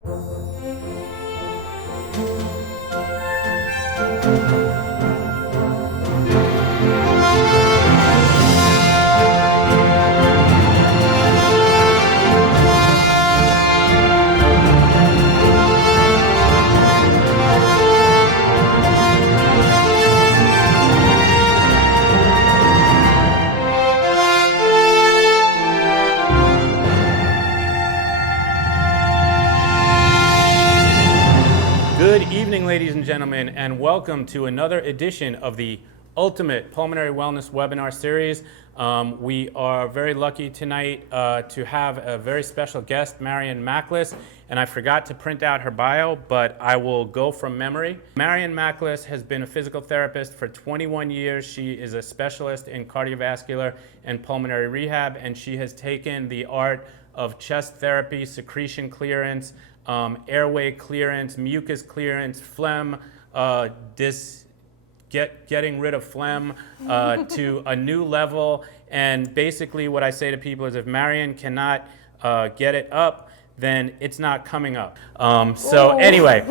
Good evening, ladies and gentlemen, and welcome to another edition of the Ultimate Pulmonary Wellness Webinar Series. We are very lucky tonight to have a very special guest, Marion Mackles, and I forgot to print out her bio, but I will go from memory. Marion Mackles has been a physical therapist for 21 years. She is a specialist in cardiovascular and pulmonary rehab, and she has taken the art of chest therapy, secretion clearance, airway clearance, mucus clearance, phlegm, getting rid of phlegm to a new level. And basically what I say to people is if Marion cannot get it up, then it's not coming up. Anyway,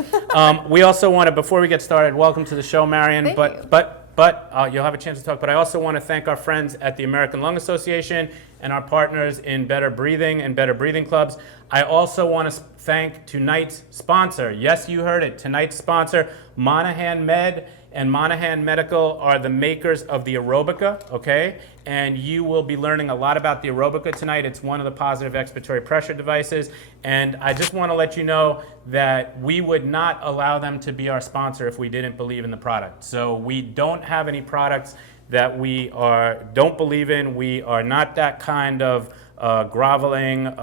we also want to, before we get started, welcome to the show, Marion. Thank you. But you'll have a chance to talk. But I also want to thank our friends at the American Lung Association and our partners in Better Breathing and Better Breathing Clubs. I also want to thank tonight's sponsor. Yes, you heard it. Tonight's sponsor, Monahan Med and Monahan Medical are the makers of the Aerobika, okay? And you will be learning a lot about the Aerobika tonight. It's one of the positive expiratory pressure devices. And I just want to let you know that we would not allow them to be our sponsor if we didn't believe in the product. So we don't have any products that we don't believe in. We are not that kind of groveling,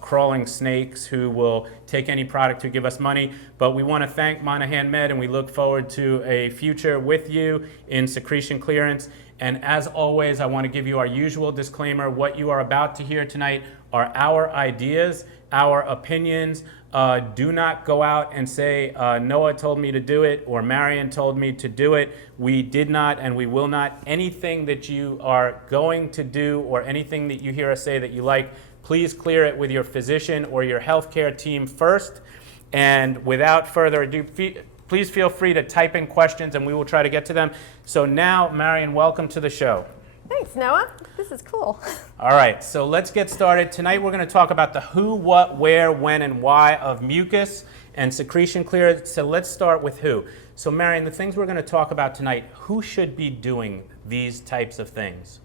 crawling snakes who will take any product to give us money. But we want to thank Monahan Med, and we look forward to a future with you in secretion clearance. And as always, I want to give you our usual disclaimer. What you are about to hear tonight are our ideas, our opinions. Do not go out and say, Noah told me to do it or Marion told me to do it. We did not and we will not. Anything that you are going to do or anything that you hear us say that you like, please clear it with your physician or your healthcare team first. And without further ado, please feel free to type in questions and we will try to get to them. So now, Marion, welcome to the show. Thanks, Noah. This is cool. All right, so let's get started. Tonight we're going to talk about the who, what, where, when, and why of mucus and secretion clearance. So let's start with who. So Marion, the things we're going to talk about tonight, who should be doing these types of things?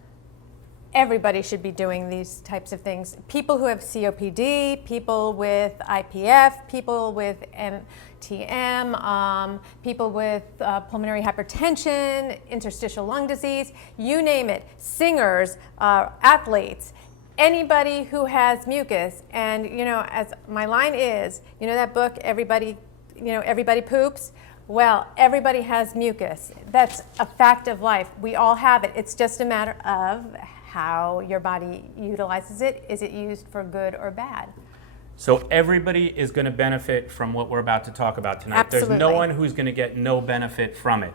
Everybody should be doing these types of things. People who have COPD, people with IPF, people with NTM, people with pulmonary hypertension, interstitial lung disease, you name it, singers, athletes, anybody who has mucus. And you know, as my line is, you know that book, everybody poops? Well, everybody has mucus. That's a fact of life. We all have it. It's just a matter of how your body utilizes it. Is it used for good or bad? So everybody is going to benefit from what we're about to talk about tonight. Absolutely. There's no one who's going to get no benefit from it.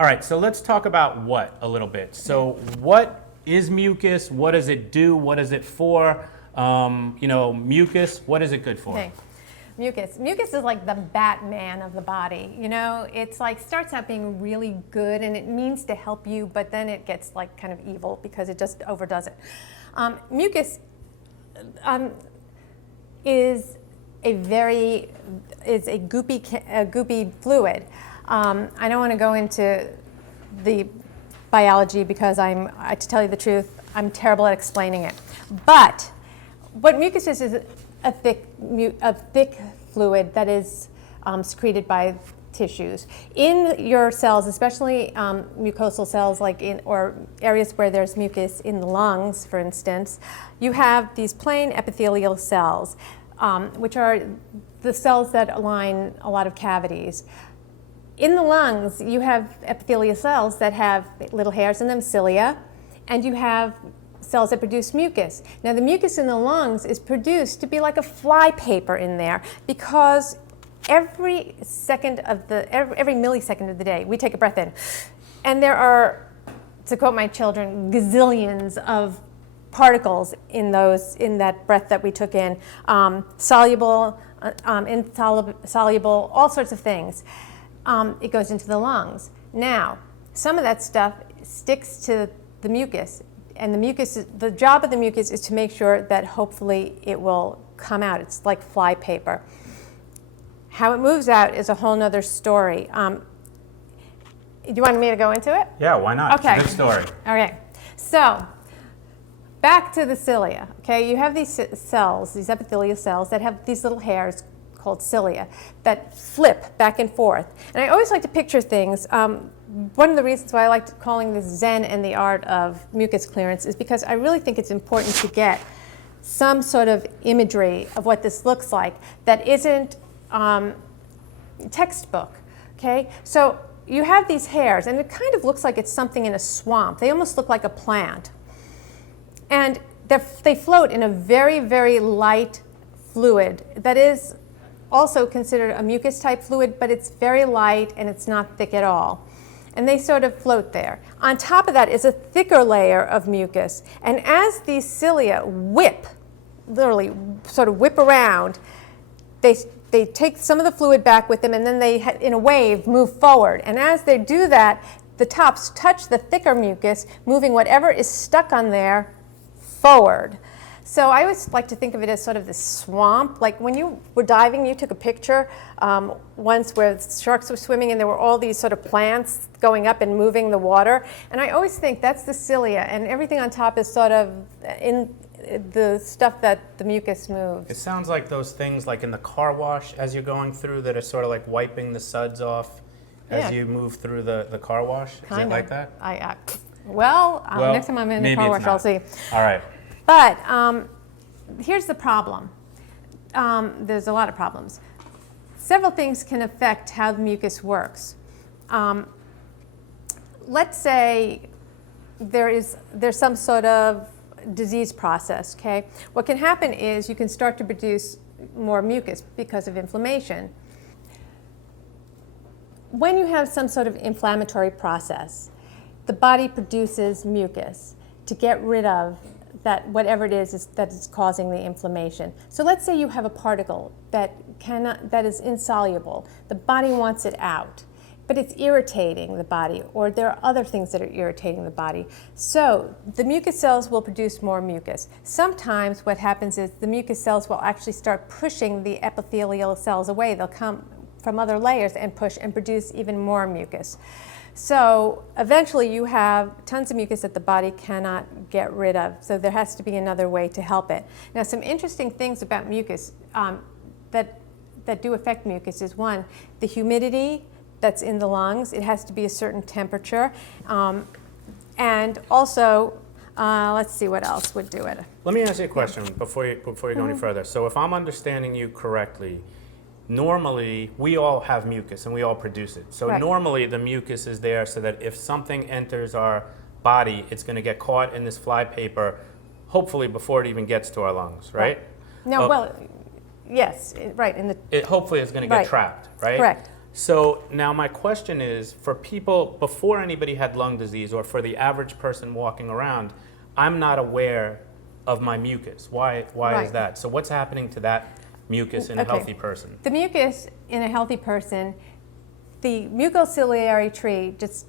All right, so let's talk about what a little bit. So what is mucus? What does it do? What is it for? Mucus, what is it good for? Okay. Mucus is like the Batman of the body. You know, it's like starts out being really good and it means to help you, but then it gets like kind of evil because it just overdoes it. Mucus is a goopy fluid. I don't want to go into the biology because to tell you the truth, I'm terrible at explaining it. But what mucus is a thick fluid that is secreted by tissues. In your cells, especially mucosal cells, or areas where there's mucus in the lungs, for instance, you have these plain epithelial cells, which are the cells that line a lot of cavities. In the lungs, you have epithelial cells that have little hairs in them, cilia, and you have cells that produce mucus. Now the mucus in the lungs is produced to be like a fly paper in there because every millisecond of the day we take a breath in, and there are, to quote my children, gazillions of particles in that breath that we took in, soluble, insoluble, all sorts of things. It goes into the lungs. Now, some of that stuff sticks to the mucus, and the job of the mucus is to make sure that hopefully it will come out. It's like fly paper. How it moves out is a whole nother story. Do you want me to go into it? Yeah, why not? Okay. It's a good story. Okay. So, back to the cilia. Okay, you have these cells, these epithelial cells that have these little hairs called cilia that flip back and forth. And I always like to picture things. One of the reasons why I like calling this Zen and the art of mucus clearance is because I really think it's important to get some sort of imagery of what this looks like that isn't textbook. Okay, so you have these hairs, and it kind of looks like it's something in a swamp. They almost look like a plant. And they float in a very, very light fluid that is also considered a mucus-type fluid, but it's very light and it's not thick at all. And they sort of float there. On top of that is a thicker layer of mucus. And as these cilia whip, literally sort of whip around, they take some of the fluid back with them, and then they, in a wave, move forward. And as they do that, the tops touch the thicker mucus, moving whatever is stuck on there forward. So I always like to think of it as sort of this swamp. Like when you were diving, you took a picture once where sharks were swimming, and there were all these sort of plants going up and moving the water. And I always think that's the cilia, and everything on top is sort of in the stuff that the mucus moves. It sounds like those things like in the car wash as you're going through that are sort of like wiping the suds off as you move through the car wash. Is it like that? Well, next time I'm in the car wash, I'll see. All right. But here's the problem. There's a lot of problems. Several things can affect how the mucus works. Let's say there's some sort of disease process, okay? What can happen is you can start to produce more mucus because of inflammation. When you have some sort of inflammatory process, the body produces mucus to get rid of that whatever it is that is causing the inflammation. So let's say you have a particle that is insoluble. The body wants it out, but it's irritating the body, or there are other things that are irritating the body. So the mucus cells will produce more mucus. Sometimes what happens is the mucus cells will actually start pushing the epithelial cells away. They'll come from other layers and push and produce even more mucus. So eventually you have tons of mucus that the body cannot get rid of. So there has to be another way to help it. Now, some interesting things about mucus that do affect mucus is, one, the humidity that's in the lungs. It has to be a certain temperature. And also, let's see what else would do it. Let me ask you a question before you go any further. So if I'm understanding you correctly, normally we all have mucus and we all produce it. So normally the mucus is there so that if something enters our body, it's going to get caught in this fly paper, hopefully before it even gets to our lungs, right? No, yes, right. It hopefully is going to get trapped, right? Correct. So now my question is, for people, before anybody had lung disease, or for the average person walking around, I'm not aware of my mucus. Why is that? So what's happening to that mucus in a healthy person? The mucus in a healthy person, the mucociliary tree just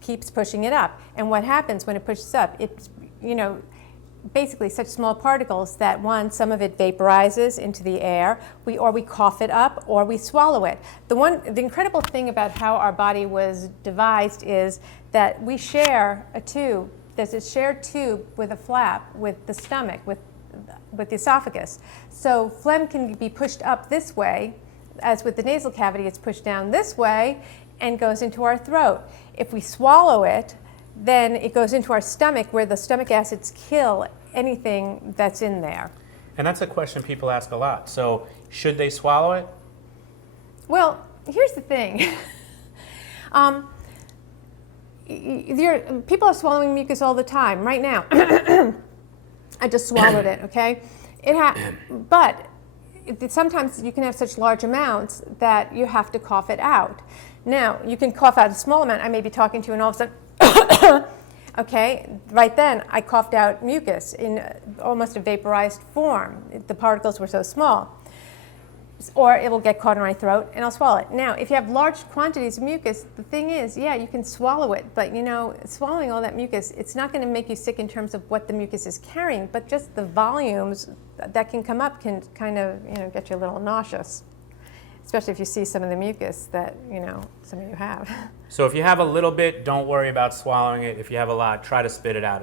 keeps pushing it up. And what happens when it pushes up? It's, basically such small particles that, one, some of it vaporizes into the air, we cough it up, or we swallow it. The incredible thing about how our body was devised is that we share a tube. There's a shared tube with a flap with the stomach, with the esophagus. So phlegm can be pushed up this way, as with the nasal cavity, it's pushed down this way and goes into our throat. If we swallow it, then it goes into our stomach, where the stomach acids kill anything that's in there. And that's a question people ask a lot. So should they swallow it? Well, here's the thing. People are swallowing mucus all the time, right now. I just swallowed it, okay? But sometimes you can have such large amounts that you have to cough it out. Now, you can cough out a small amount. I may be talking to you and all of a sudden, okay, right then I coughed out mucus in almost a vaporized form. The particles were so small. or it will get caught in my throat and I'll swallow it. Now, if you have large quantities of mucus, the thing is, yeah, you can swallow it, but swallowing all that mucus, it's not going to make you sick in terms of what the mucus is carrying, but just the volumes that can come up can kind of, get you a little nauseous, especially if you see some of the mucus that, some of you have. So if you have a little bit, don't worry about swallowing it. If you have a lot, try to spit it out.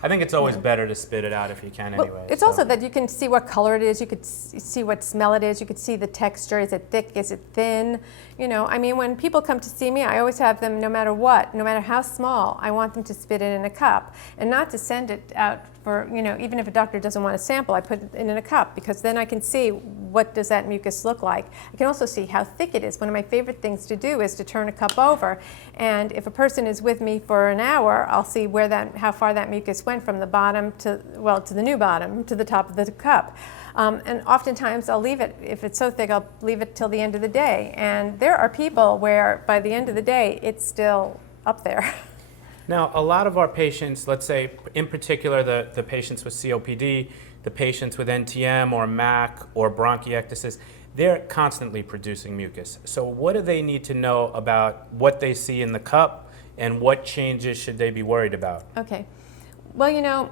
I think it's always better to spit it out if you can anyway. It's also that you can see what color it is, you could see what smell it is, you could see the texture, is it thick, is it thin? When people come to see me, I always have them, no matter what, no matter how small, I want them to spit it in a cup and not to send it out for, even if a doctor doesn't want a sample, I put it in a cup because then I can see what does that mucus look like. I can also see how thick it is. One of my favorite things to do is to turn a cup over, and if a person is with me for an hour, I'll see how far that mucus went from the bottom to the new bottom, to the top of the cup. And oftentimes I'll leave it, if it's so thick, I'll leave it till the end of the day. And there are people where by the end of the day, it's still up there. Now, a lot of our patients, let's say in particular the patients with COPD, the patients with NTM or MAC or bronchiectasis, they're constantly producing mucus. So what do they need to know about what they see in the cup and what changes should they be worried about? Okay. Well,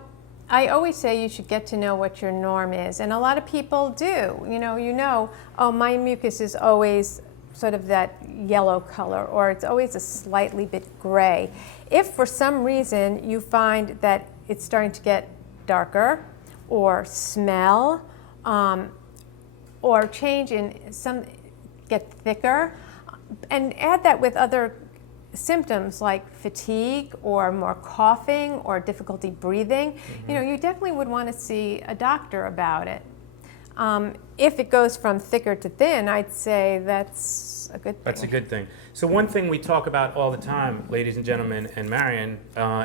I always say you should get to know what your norm is, and a lot of people do. Oh, my mucus is always sort of that yellow color, or it's always a slightly bit gray. If for some reason you find that it's starting to get darker, or smell, or change in get thicker, and add that with other symptoms like fatigue or more coughing or difficulty breathing, you definitely would want to see a doctor about it. If it goes from thicker to thin, I'd say that's a good thing. That's a good thing. So one thing we talk about all the time, ladies and gentlemen, and Marion,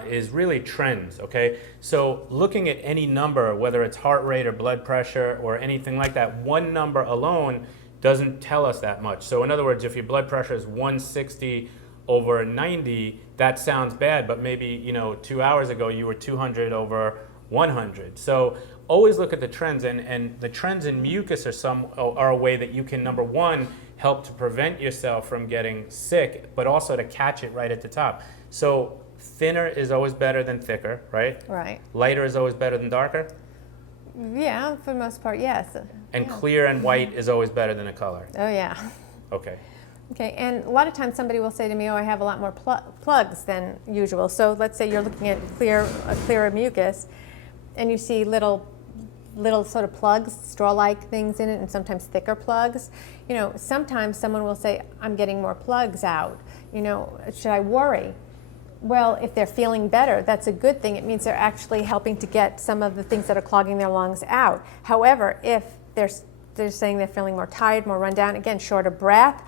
is really trends, okay? So looking at any number, whether it's heart rate or blood pressure or anything like that, one number alone doesn't tell us that much. So in other words, if your blood pressure is 160 over 90, that sounds bad, but maybe 2 hours ago you were 200 over 100. So always look at the trends, and the trends in mucus are a way that you can, number one, help to prevent yourself from getting sick, but also to catch it right at the top. So thinner is always better than thicker, right? Right. Lighter is always better than darker? Yeah, for the most part, yes. And clear and white is always better than a color? Oh, yeah. Okay. Okay, and a lot of times somebody will say to me, oh, I have a lot more plugs than usual. So let's say you're looking at a clearer mucus, and you see little sort of plugs, straw-like things in it, and sometimes thicker plugs. Sometimes someone will say, I'm getting more plugs out. Should I worry? Well, if they're feeling better, that's a good thing. It means they're actually helping to get some of the things that are clogging their lungs out. However, if they're saying they're feeling more tired, more run down, again, shorter breath,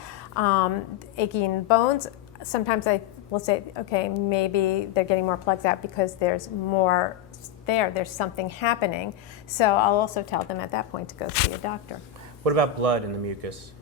aching bones, sometimes I will say, okay, maybe they're getting more plugs out because there's more there's something happening. So I'll also tell them at that point to go see a doctor. What about blood in the mucus?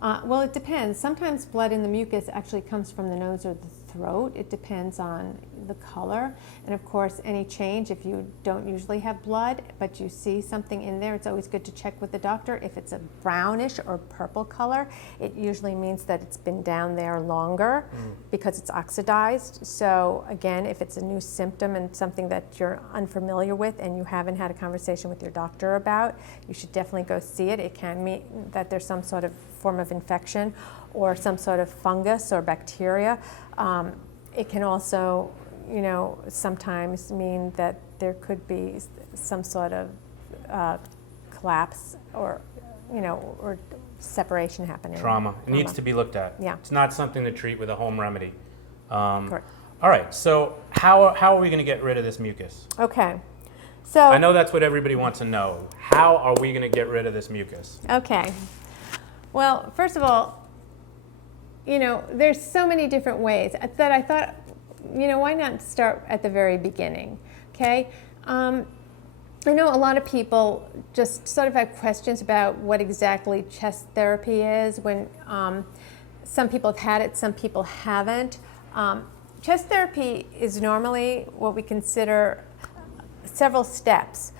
Well, it depends. Sometimes blood in the mucus actually comes from the nose or the throat. It depends on the color. And of course, any change, if you don't usually have blood, but you see something in there, it's always good to check with the doctor. If it's a brownish or purple color, it usually means that it's been down there longer because it's oxidized. So again, if it's a new symptom and something that you're unfamiliar with and you haven't had a conversation with your doctor about, you should definitely go see it. It can mean that there's some sort of form of infection or some sort of fungus or bacteria. It can also, sometimes mean that there could be some sort of collapse or, or separation happening. Trauma. It needs to be looked at. Yeah. It's not something to treat with a home remedy. Correct. All right, so how are we going to get rid of this mucus? Okay. So I know that's what everybody wants to know. How are we going to get rid of this mucus? Okay. Well, first of all, there's so many different ways that I thought, why not start at the very beginning, okay? I know a lot of people just sort of have questions about what exactly chest therapy is when some people have had it, some people haven't. Chest therapy is normally what we consider several steps.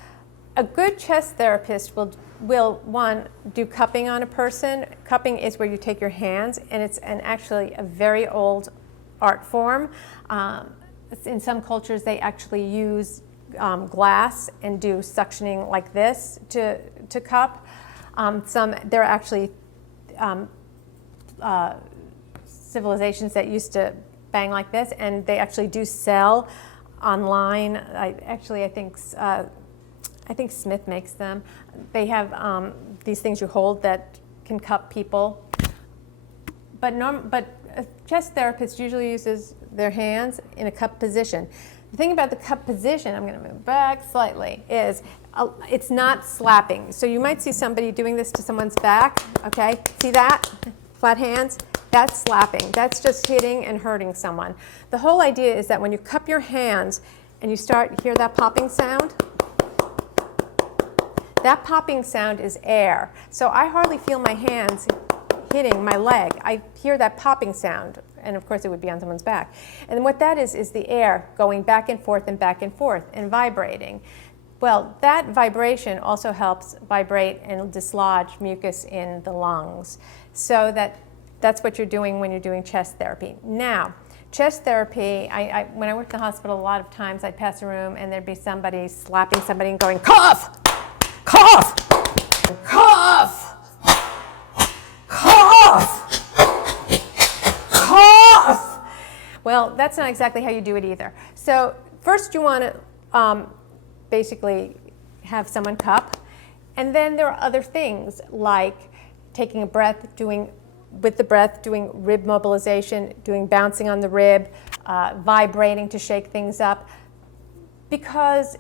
A good chest therapist will will, one, do cupping on a person. Cupping is where you take your hands, and it's actually a very old art form. In some cultures, they actually use glass and do suctioning like this to cup. There are actually civilizations that used to bang like this, and they actually do sell online. I think Smith makes them. They have these things you hold that can cup people. But a chest therapist usually uses their hands in a cup position. The thing about the cup position, I'm going to move back slightly, is it's not slapping. So you might see somebody doing this to someone's back, okay? See that? Flat hands? That's slapping. That's just hitting and hurting someone. The whole idea is that when you cup your hands and you hear that popping sound? That popping sound is air. So I hardly feel my hands hitting my leg. I hear that popping sound, and of course it would be on someone's back. And what that is the air going back and forth and vibrating. Well, that vibration also helps vibrate and dislodge mucus in the lungs. So that's what you're doing when you're doing chest therapy. Now, chest therapy, when I worked in the hospital, a lot of times I'd pass a room and there'd be somebody slapping somebody and going, cough, cough, cough, cough, cough. Well, that's not exactly how you do it either. So first you want to basically have someone cup, and then there are other things like taking a breath, doing rib mobilization, doing bouncing on the rib, vibrating to shake things up, because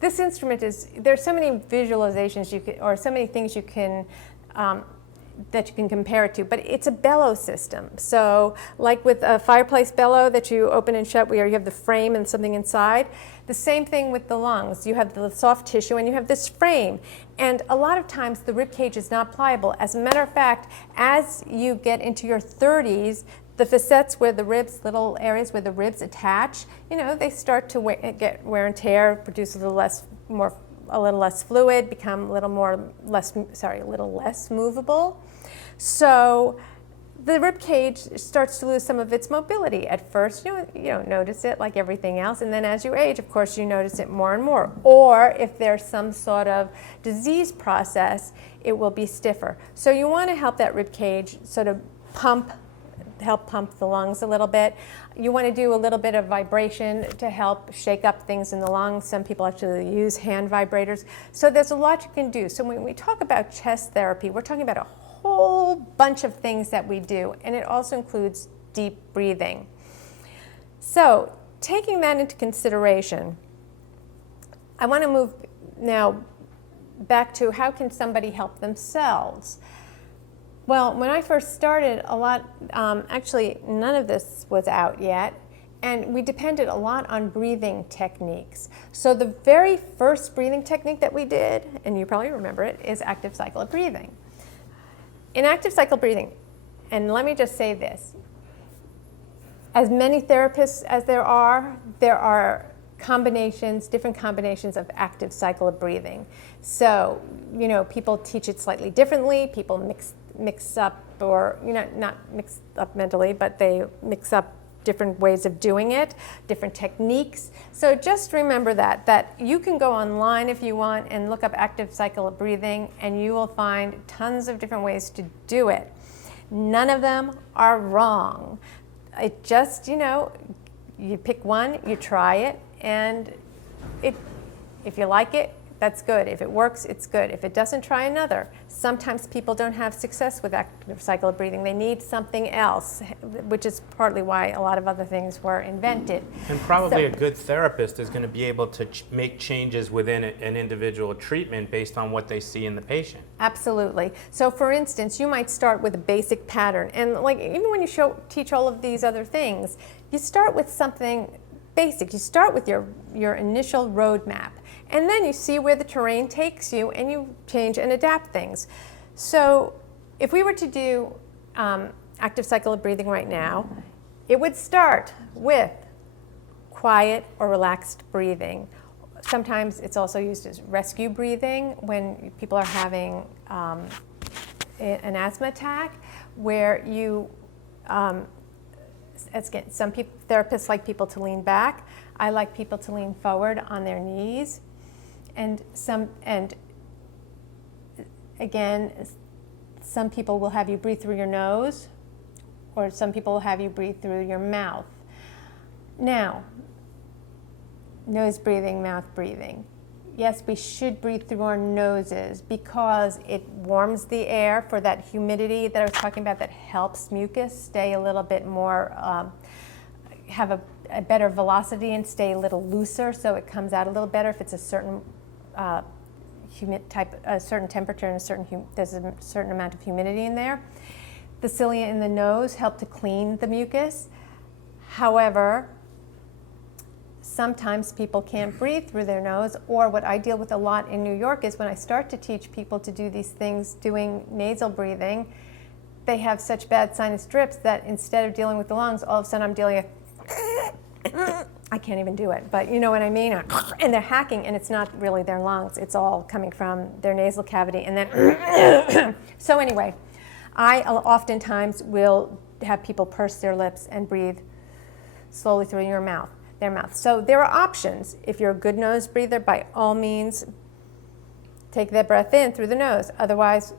this instrument there's so many visualizations or so many things you can that you can compare it to, but it's a bellow system. So like with a fireplace bellow that you open and shut where you have the frame and something inside, the same thing with the lungs. You have the soft tissue and you have this frame. And a lot of times the rib cage is not pliable. As a matter of fact, as you get into your 30s, the facets where the ribs, little areas where the ribs attach, they start to get wear and tear, produce a little less fluid, become a little less movable. So the rib cage starts to lose some of its mobility. At first, you don't notice it like everything else, and then as you age, of course, you notice it more and more. Or if there's some sort of disease process, it will be stiffer. So you want to help that rib cage sort of help pump the lungs a little bit. You want to do a little bit of vibration to help shake up things in the lungs. Some people actually use hand vibrators. So there's a lot you can do. So when we talk about chest therapy, we're talking about a whole bunch of things that we do, and it also includes deep breathing. So taking that into consideration, I want to move now back to how can somebody help themselves? Well, when I first started, actually none of this was out yet, and we depended a lot on breathing techniques. So the very first breathing technique that we did, and you probably remember it, is active cycle of breathing. In active cycle breathing, and let me just say this, as many therapists as there are different combinations of active cycle of breathing. So, people teach it slightly differently, people mix up, or not mix up mentally, but they mix up different ways of doing it, different techniques. So just remember that you can go online if you want and look up active cycle of breathing, and you will find tons of different ways to do it. None of them are wrong. It just, you pick one, you try it, and if you like it, that's good. If it works, it's good. If it doesn't, try another. Sometimes people don't have success with active cycle of breathing. They need something else, which is partly why a lot of other things were invented. And probably a good therapist is going to be able to make changes within an individual treatment based on what they see in the patient. Absolutely. So for instance, you might start with a basic pattern. And even when you teach all of these other things, you start with something basic. You start with your initial roadmap. And then you see where the terrain takes you, and you change and adapt things. So if we were to do active cycle of breathing right now, it would start with quiet or relaxed breathing. Sometimes it's also used as rescue breathing when people are having an asthma attack, where you, some people, therapists like people to lean back. I like people to lean forward on their knees, and again, some people will have you breathe through your nose, or some people will have you breathe through your mouth. Now, nose breathing, mouth breathing. Yes, we should breathe through our noses because it warms the air for that humidity that I was talking about that helps mucus stay a little bit more, have a better velocity and stay a little looser, so it comes out a little better if it's a certain a certain temperature and there's a certain amount of humidity in there. The cilia in the nose help to clean the mucus. However, sometimes people can't breathe through their nose, or what I deal with a lot in New York is when I start to teach people to do these things, doing nasal breathing, they have such bad sinus drips that instead of dealing with the lungs, all of a sudden I'm dealing with, I can't even do it, but you know what I mean? And they're hacking, and it's not really their lungs, it's all coming from their nasal cavity, and then, so anyway, I oftentimes will have people purse their lips and breathe slowly through their mouth. So there are options. If you're a good nose breather, by all means, take that breath in through the nose. Otherwise,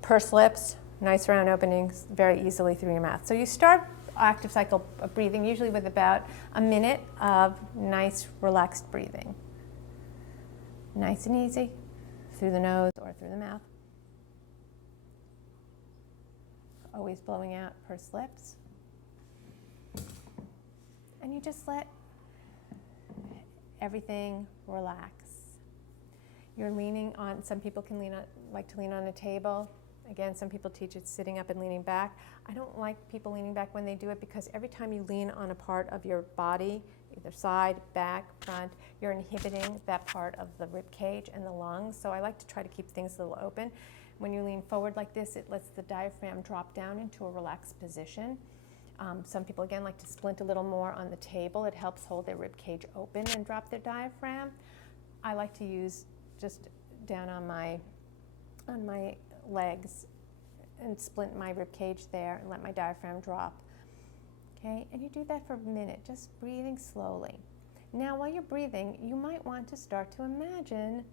purse lips, nice round openings, very easily through your mouth. So you start active cycle of breathing usually with about a minute of nice, relaxed breathing. Nice and easy, through the nose or through the mouth. Always blowing out pursed lips. And you just let everything relax. You're leaning on, some people can like to lean on a table. Again, some people teach it sitting up and leaning back. I don't like people leaning back when they do it because every time you lean on a part of your body, either side, back, front, you're inhibiting that part of the rib cage and the lungs. So I like to try to keep things a little open. When you lean forward like this, it lets the diaphragm drop down into a relaxed position. Some people, again, like to splint a little more on the table. It helps hold their rib cage open and drop their diaphragm. I like to use just down on my legs and splint my rib cage there and let my diaphragm drop. Okay, and you do that for a minute, just breathing slowly. Now, while you're breathing, you might want to start to imagine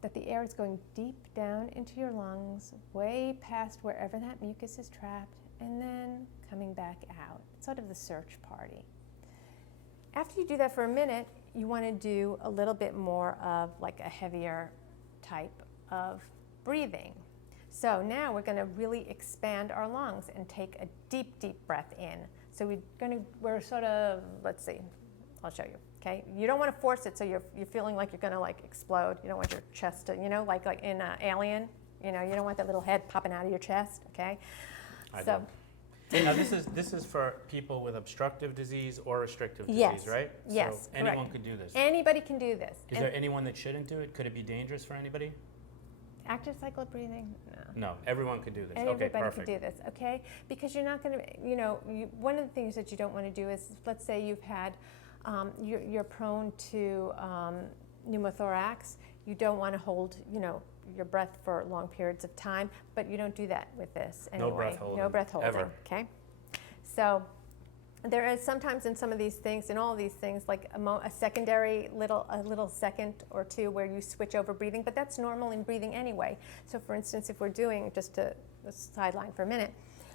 that the air is going deep down into your lungs, way past wherever that mucus is trapped, and then coming back out, sort of the search party. After you do that for a minute, you want to do a little bit more of like a heavier type of breathing. So now we're going to really expand our lungs and take a deep, deep breath in. So we're sort of, let's see, I'll show you. Okay, you don't want to force it so you're feeling like you're going to like explode. You don't want your chest to, like in Alien, you don't want that little head popping out of your chest. Okay, Now this is for people with obstructive disease or restrictive disease, yes. right? Yes, so anyone correct. could do this. Anybody can do this. Is there anyone that shouldn't do it? Could it be dangerous for anybody? Active cycle breathing? No. No, everyone could do this. Everybody okay, perfect. can do this, okay? Because you're not going to, one of the things that you don't want to do is, let's say you've had, you're prone to pneumothorax. You don't want to hold, your breath for long periods of time, but you don't do that with this anyway. No breath holding. No breath holding, ever. okay? So there is sometimes in some of these things, in all of these things, like a secondary a little second or two where you switch over breathing, but that's normal in breathing anyway. So for instance, if we're doing, just to sideline for a minute,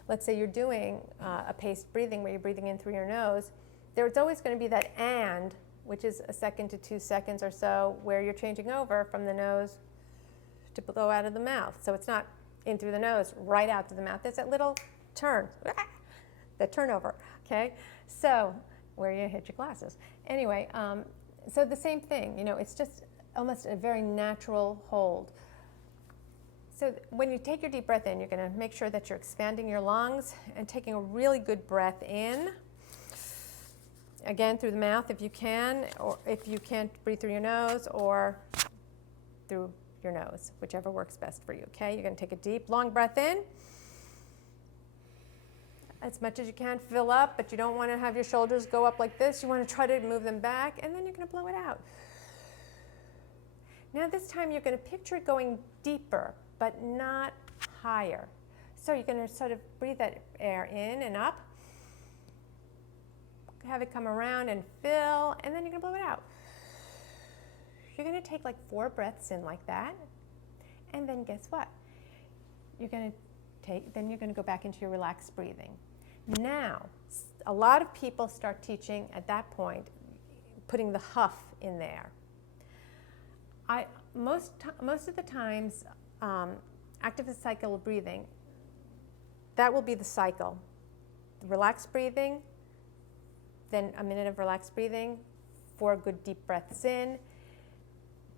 let's say you're doing a paced breathing where you're breathing in through your nose, there's always going to be that and, which is a second to 2 seconds or so, where you're changing over from the nose to blow out of the mouth. So it's not in through the nose, right out to the mouth. There's that little turn, the turnover, okay? So, where you hit your glasses. Anyway, so the same thing, it's just almost a very natural hold. So when you take your deep breath in, you're gonna make sure that you're expanding your lungs and taking a really good breath in. Again, through the mouth if you can, or if you can't breathe through your nose, or through your nose, whichever works best for you, okay? You're gonna take a deep, long breath in. As much as you can, fill up, but you don't wanna have your shoulders go up like this. You wanna try to move them back, and then you're gonna blow it out. Now this time you're going to picture it going deeper, but not higher. So you're going to sort of breathe that air in and up, have it come around and fill, and then you're going to blow it out. You're going to take like 4 breaths in like that, and then guess what? Then you're going to go back into your relaxed breathing. Now, a lot of people start teaching at that point, putting the huff in there. Most of the times, active cycle of breathing, that will be the cycle. Relaxed breathing, then a minute of relaxed breathing, 4 good deep breaths in.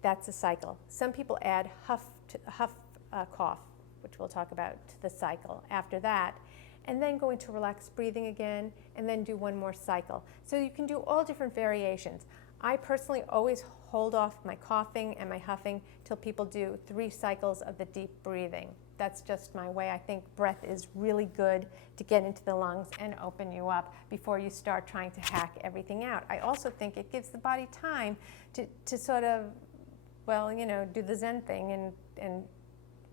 That's a cycle. Some people add cough, which we'll talk about, to the cycle after that, and then go into relaxed breathing again, and then do 1 more cycle. So you can do all different variations. I personally always hold off my coughing and my huffing till people do 3 cycles of the deep breathing. That's just my way. I think breath is really good to get into the lungs and open you up before you start trying to hack everything out. I also think it gives the body time to sort of, do the Zen thing and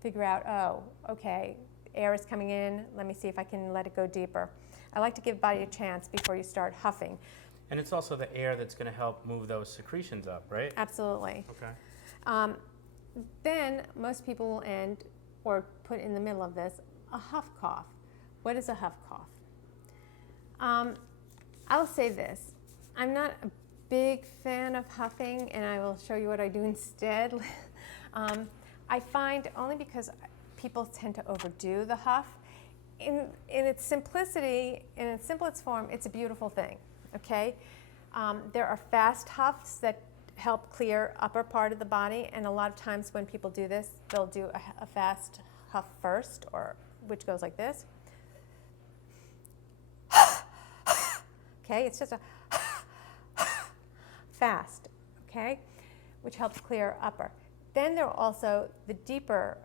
figure out, oh, okay, air is coming in, let me see if I can let it go deeper. I like to give body a chance before you start huffing. And it's also the air that's going to help move those secretions up, right? Absolutely. Okay. Then most people will end, or put in the middle of this, a huff cough. What is a huff cough? I'll say this. I'm not a big fan of huffing, and I will show you what I do instead. I find, only because people tend to overdo the huff, in its simplicity, in its simplest form, it's a beautiful thing, okay? There are fast huffs that help clear upper part of the body, and a lot of times when people do this, they'll do a fast huff first, which goes like this. Okay, it's just a fast, okay, which helps clear upper. Then there are also a deeper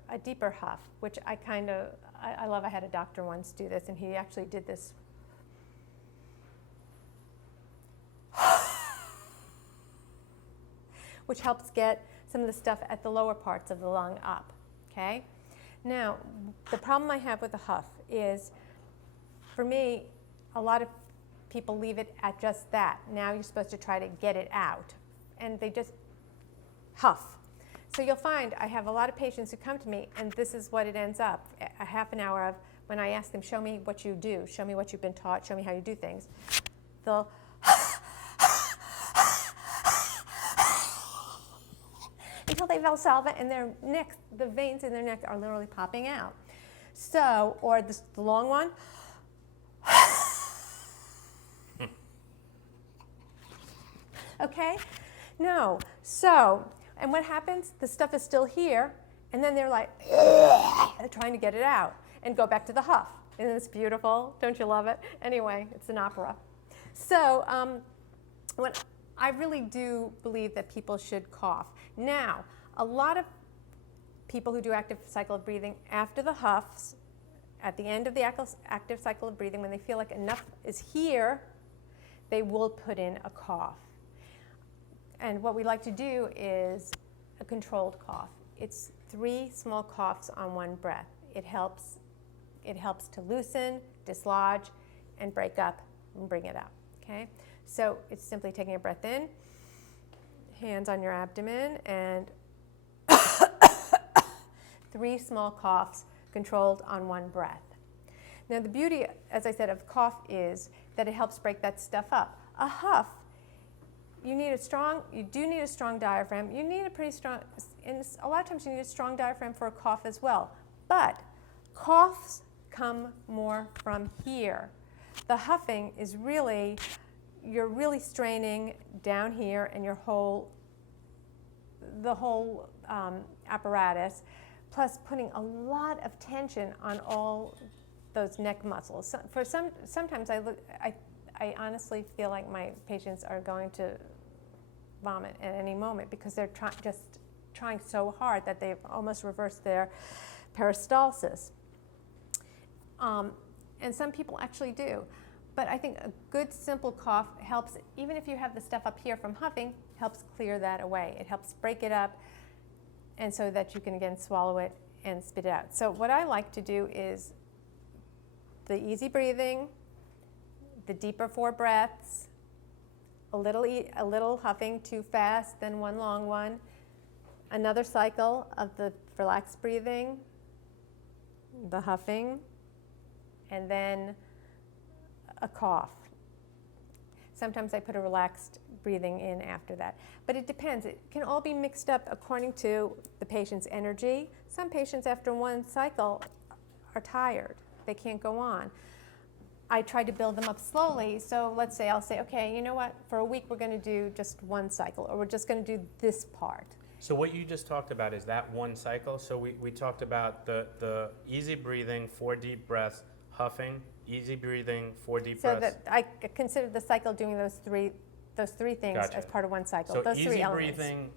huff, which I love. I had a doctor once do this, and he actually did this. Which helps get some of the stuff at the lower parts of the lung up, okay? Now, the problem I have with the huff is, for me, a lot of people leave it at just that. Now you're supposed to try to get it out, and they just huff. So you'll find I have a lot of patients who come to me, and this is what it ends up, a half an hour of, when I ask them, show me what you do, show me what you've been taught, show me how you do things. They'll until they Valsalva, and their neck, the veins in their neck are literally popping out. So, or the long one. Okay? No. So, and what happens? The stuff is still here, and then they're like, trying to get it out, and go back to the huff. Isn't this beautiful? Don't you love it? Anyway, it's an opera. So, I really do believe that people should cough. Now, a lot of people who do active cycle of breathing after the huffs, at the end of the active cycle of breathing, when they feel like enough is here, they will put in a cough. And what we like to do is a controlled cough. It's 3 small coughs on 1 breath. It helps to loosen, dislodge, and break up and bring it up. Okay? So it's simply taking a breath in, hands on your abdomen, and 3 small coughs controlled on 1 breath. Now the beauty, as I said, of cough is that it helps break that stuff up. A huff, you do need a strong diaphragm. You need a pretty strong, and a lot of times you need a strong diaphragm for a cough as well. But coughs come more from here. The huffing is really, you're really straining down here, and the whole apparatus, plus putting a lot of tension on all those neck muscles. Sometimes I honestly feel like my patients are going to vomit at any moment because they're just trying so hard that they've almost reversed their peristalsis. And some people actually do. But I think a good simple cough helps, even if you have the stuff up here from huffing, helps clear that away. It helps break it up, and so that you can again swallow it and spit it out. So what I like to do is the easy breathing, the deeper 4 breaths, a little huffing too fast, then one long one, another cycle of the relaxed breathing, the huffing, and then a cough. Sometimes I put a relaxed breathing in after that. But it depends. It can all be mixed up according to the patient's energy. Some patients after one cycle are tired. They can't go on. I try to build them up slowly. So let's say I'll say, okay, you know what? For a week we're going to do just one cycle, or we're just going to do this part. So what you just talked about is that one cycle. So we talked about the easy breathing, 4 deep breaths, huffing, easy breathing, 4 deep So breaths. that I consider the cycle doing those three things Gotcha. as part of one cycle. So those easy 3 elements. breathing,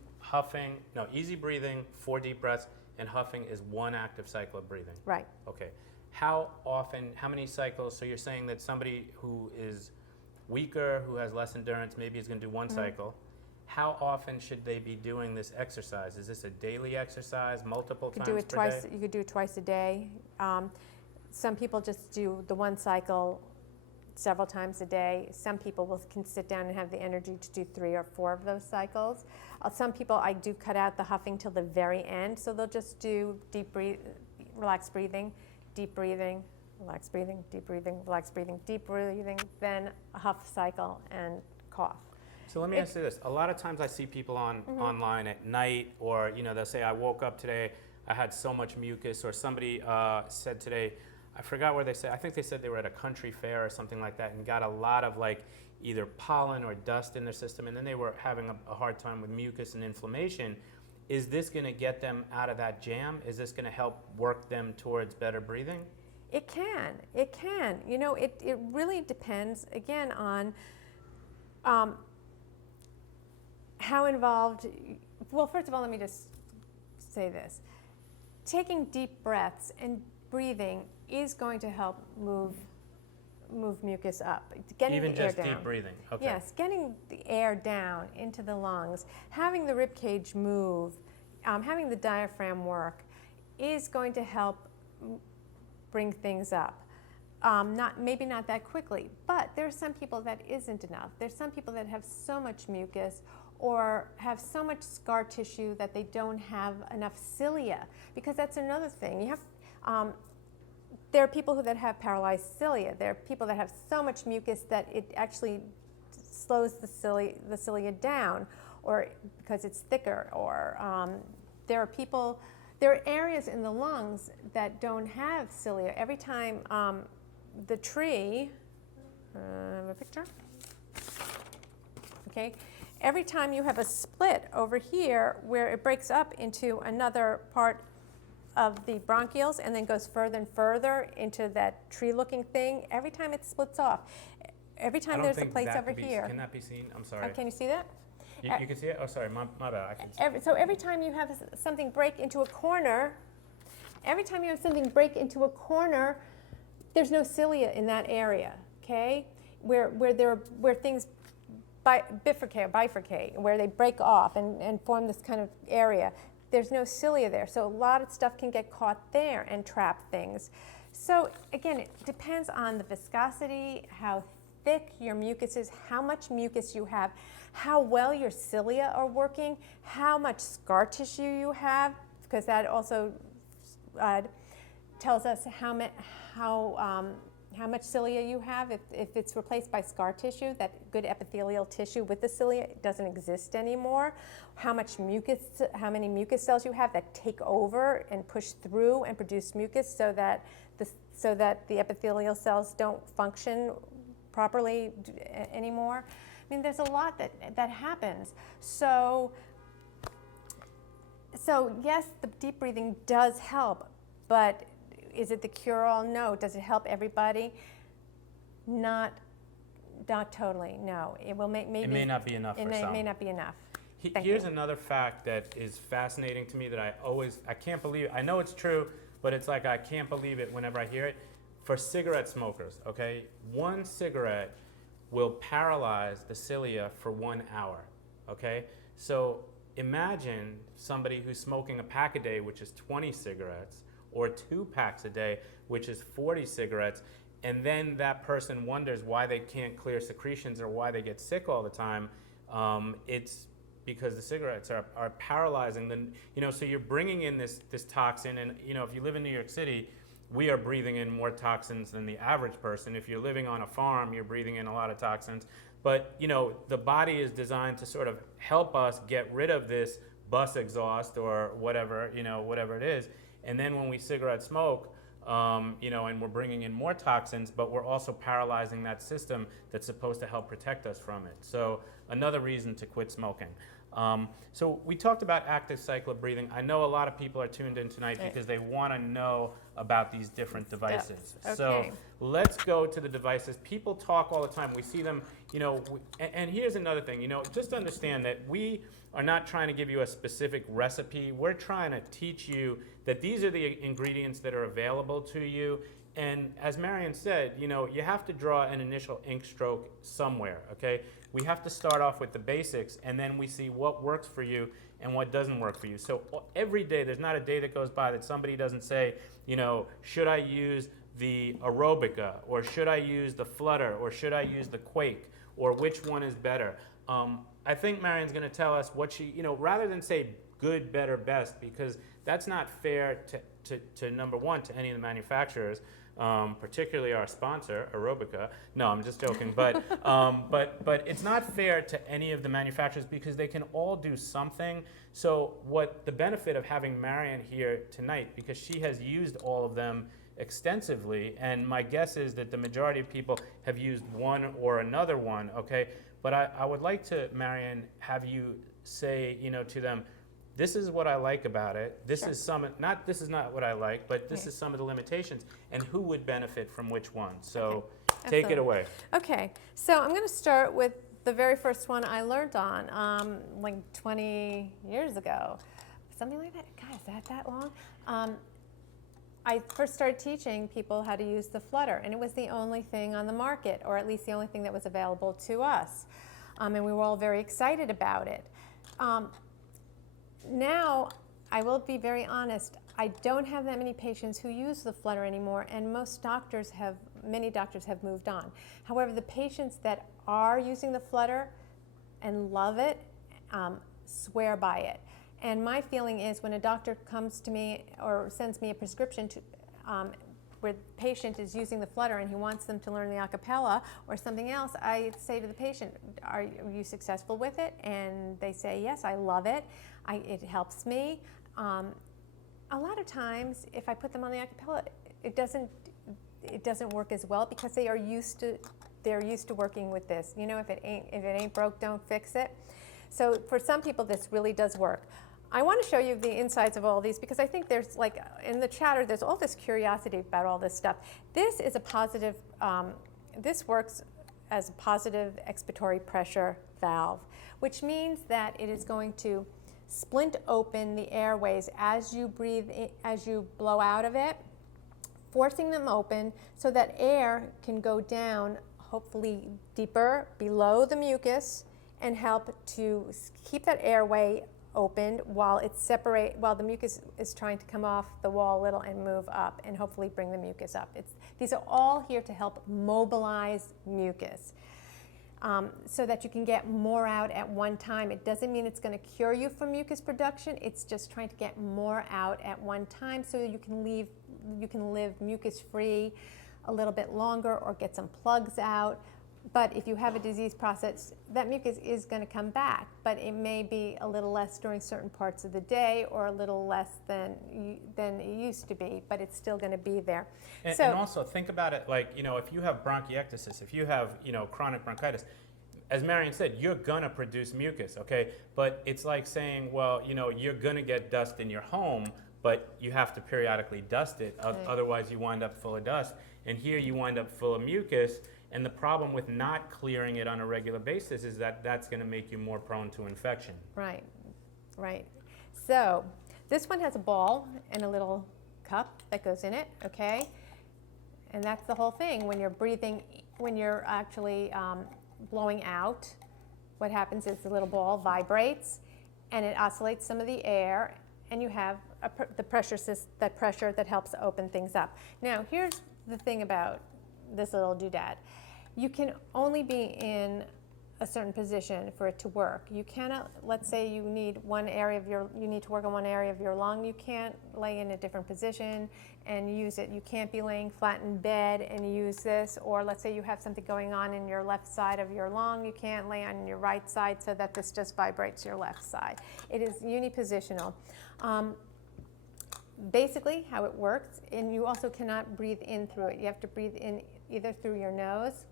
easy breathing, 4 deep breaths, and huffing is one active cycle of breathing. Right. Okay. How often, how many cycles? So you're saying that somebody who is weaker, who has less endurance, maybe is going to do one cycle. How often should they be doing this exercise? Is this a daily exercise, multiple You could times do it per twice. day? You could do it twice a day. Some people just do the one cycle several times a day. Some people can sit down and have the energy to do 3 or 4 of those cycles. Some people, I do cut out the huffing till the very end, so they'll just do relaxed breathing, deep breathing, relaxed breathing, deep breathing, relaxed breathing, deep breathing, then a huff cycle and cough. So let me ask you this. A lot of times I see people online at night, or they'll say, I woke up today, I had so much mucus, or somebody said today, I forgot where they said, I think they said they were at a country fair or something like that and got a lot of either pollen or dust in their system, and then they were having a hard time with mucus and inflammation. Is this going to get them out of that jam? Is this going to help work them towards better breathing? It can. It can. It really depends, again, on how involved. Well, first of all, let me just say this. Taking deep breaths and breathing is going to help move mucus up. Getting Even the air just down. deep breathing? Okay. Yes, getting the air down into the lungs, having the rib cage move, having the diaphragm work is going to help bring things up. Maybe not that quickly, but there are some people that isn't enough. There's some people that have so much mucus or have so much scar tissue that they don't have enough cilia, because that's another thing. There are people that have paralyzed cilia. There are people that have so much mucus that it actually slows the cilia down, or because it's thicker. Or there are areas in the lungs that don't have cilia. Every time the tree, I have a picture. Okay, every time you have a split over here where it breaks up into another part of the bronchioles and then goes further and further into that tree-looking thing, every time it splits off, every time there's a place over here. Can that be seen? I'm sorry. Can you see that? You can see it? Oh, sorry, my bad. I can see So every time you have something break into a corner, there's no cilia in that area, okay? Where things bifurcate, where they break off and form this kind of area. There's no cilia there, so a lot of stuff can get caught there and trap things. So again, it depends on the viscosity, how thick your mucus is, how much mucus you have, how well your cilia are working, how much scar tissue you have, because that also tells us how much cilia you have. If it's replaced by scar tissue, that good epithelial tissue with the cilia doesn't exist anymore. How many mucus cells you have that take over and push through and produce mucus, so that the epithelial cells don't function properly anymore. I mean, there's a lot that happens. So yes, the deep breathing does help, but is it the cure-all? No. Does it help everybody? Not totally. No. It will maybe. It may not be enough for some. It may not be enough. Here's another fact that is fascinating to me that I can't believe. I know it's true, but it's like I can't believe it whenever I hear it. For cigarette smokers, okay, 1 cigarette will paralyze the cilia for 1 hour, okay? So imagine somebody who's smoking a pack a day, which is 20 cigarettes, or 2 packs a day, which is 40 cigarettes, and then that person wonders why they can't clear secretions or why they get sick all the time. It's because the cigarettes are paralyzing them. So you're bringing in this toxin, and if you live in New York City, we are breathing in more toxins than the average person. If you're living on a farm, you're breathing in a lot of toxins. But the body is designed to sort of help us get rid of this bus exhaust or whatever it is. And then when we cigarette smoke, and we're bringing in more toxins, but we're also paralyzing that system that's supposed to help protect us from it. So another reason to quit smoking. So we talked about active cycle of breathing. I know a lot of people are tuned in tonight because they want to know about these different devices. Okay. So let's go to the devices. People talk all the time. We see them, and here's another thing, just understand that we are not trying to give you a specific recipe. We're trying to teach you that these are the ingredients that are available to you. And as Marion said, you have to draw an initial ink stroke somewhere, okay? We have to start off with the basics, and then we see what works for you and what doesn't work for you. So every day, there's not a day that goes by that somebody doesn't say, should I use the Aerobika, or should I use the Flutter, or should I use the Quake, or which one is better? I think Marion's going to tell us what she, rather than say good, better, best, because that's not fair to number one, to any of the manufacturers, particularly our sponsor, Aerobika. No, I'm just joking. But it's not fair to any of the manufacturers because they can all do something. So what the benefit of having Marion here tonight, because she has used all of them extensively, and my guess is that the majority of people have used one or another one, okay? But I would like to, Marion, have you say, to them, this is what I like about it. This is this is not what I like, but this is some of the limitations, and who would benefit from which one. So take it away. Okay, so I'm going to start with the very first one I learned on, like 20 years ago, something like that. God, is that long? I first started teaching people how to use the Flutter, and it was the only thing on the market, or at least the only thing that was available to us, and we were all very excited about it. Now, I will be very honest, I don't have that many patients who use the Flutter anymore, and many doctors have moved on. However, the patients that are using the Flutter and love it, swear by it. And my feeling is when a doctor comes to me or sends me a prescription where the patient is using the Flutter and he wants them to learn the Acapella or something else, I say to the patient, are you successful with it? And they say, yes, I love it. It helps me. A lot of times, if I put them on the Acapella, it doesn't work as well because they're used to working with this. If it ain't broke, don't fix it. So for some people, this really does work. I want to show you the insides of all these because I think there's, like, in the chatter, there's all this curiosity about all this stuff. This is a positive, this works as a positive expiratory pressure valve, which means that it is going to splint open the airways as you breathe in, as you blow out of it, forcing them open so that air can go down, hopefully deeper below the mucus, and help to keep that airway opened while the mucus is trying to come off the wall a little and move up and hopefully bring the mucus up. These are all here to help mobilize mucus so that you can get more out at one time. It doesn't mean it's going to cure you from mucus production. It's just trying to get more out at one time so you can live mucus free a little bit longer or get some plugs out. But if you have a disease process, that mucus is going to come back, but it may be a little less during certain parts of the day or a little less than it used to be, but it's still going to be there. And also think about it like, if you have bronchiectasis, if you have, chronic bronchitis, as Marion said, you're going to produce mucus, okay? But it's like saying, well, you're going to get dust in your home, but you have to periodically dust it, otherwise you wind up full of dust. And here you wind up full of mucus. And the problem with not clearing it on a regular basis is that that's going to make you more prone to infection. Right, right. So this one has a ball and a little cup that goes in it, okay? And that's the whole thing. When you're breathing, when you're actually blowing out, what happens is the little ball vibrates and it oscillates some of the air, and you have the pressure that helps open things up. Now, here's the thing about this little doodad. You can only be in a certain position for it to work. You cannot, let's say you need to work on one area of your lung, you can't lay in a different position and use it. You can't be laying flat in bed and use this, or let's say you have something going on in your left side of your lung, you can't lay on your right side so that this just vibrates your left side. It is unipositional. Basically how it works, and you also cannot breathe in through it. You have to breathe in either through your nose,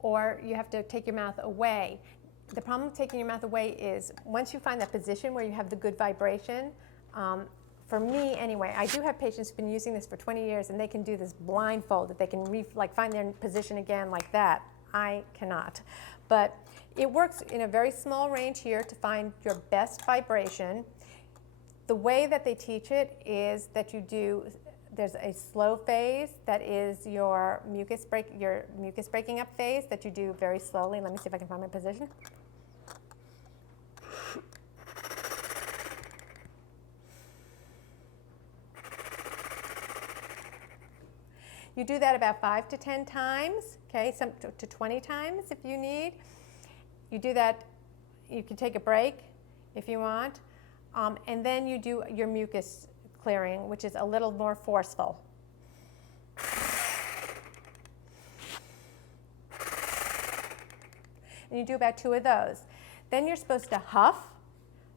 or you have to take your mouth away. The problem with taking your mouth away is once you find that position where you have the good vibration, for me anyway, I do have patients who've been using this for 20 years and they can do this blindfolded. They can find their position again like that. I cannot. But it works in a very small range here to find your best vibration. The way that they teach it is that there's a slow phase that is your mucus breaking up phase that you do very slowly. Let me see if I can find my position. You do that about 5 to 10 times, okay, some to 20 times if you need. You do that, you can take a break if you want, and then you do your mucus clearing, which is a little more forceful. And you do about 2 of those. Then you're supposed to huff,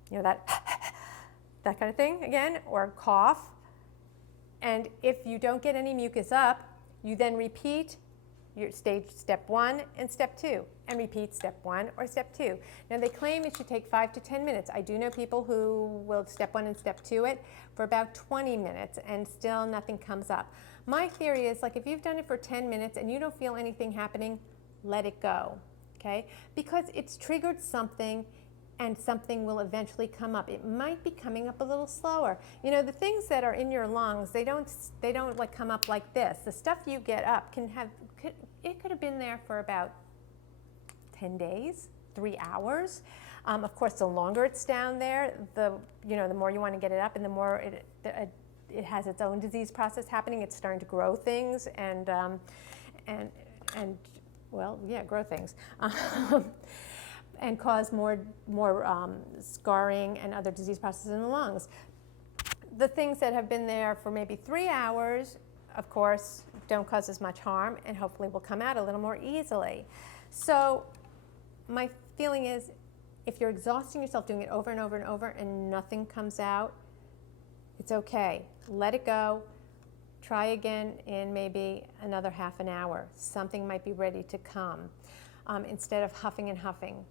that kind of thing again, or cough. And if you don't get any mucus up, you then repeat your step 1 and step 2, and repeat step 1 or step 2. Now they claim it should take 5 to 10 minutes. I do know people who will step 1 and step 2 it for about 20 minutes and still nothing comes up. My theory is, like, if you've done it for 10 minutes and you don't feel anything happening, let it go, okay? Because it's triggered something, and something will eventually come up. It might be coming up a little slower. You know, the things that are in your lungs, they don't like come up like this. The stuff you get up could have been there for about 10 days, 3 hours. Of course, the longer it's down there, the more you want to get it up, and the more it has its own disease process happening. It's starting to grow things grow things. And cause more scarring and other disease processes in the lungs. The things that have been there for maybe 3 hours, of course, don't cause as much harm and hopefully will come out a little more easily. So my feeling is, if you're exhausting yourself doing it over and over and over and nothing comes out, it's okay. Let it go. Try again in maybe another half an hour. Something might be ready to come, instead of huffing and huffing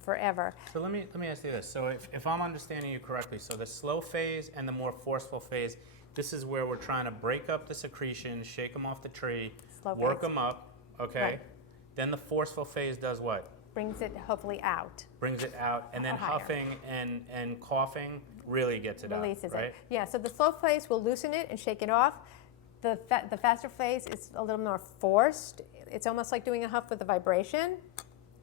forever. So let me ask you this. So if I'm understanding you correctly, so the slow phase and the more forceful phase, this is where we're trying to break up the secretion, shake them off the tree, work them up, okay? Right. Then the forceful phase does what? Brings it hopefully out. Brings it out, and then huffing and coughing really gets it Releases out, right? it. Yeah, so the slow phase will loosen it and shake it off. The faster phase is a little more forced. It's almost like doing a huff with a vibration,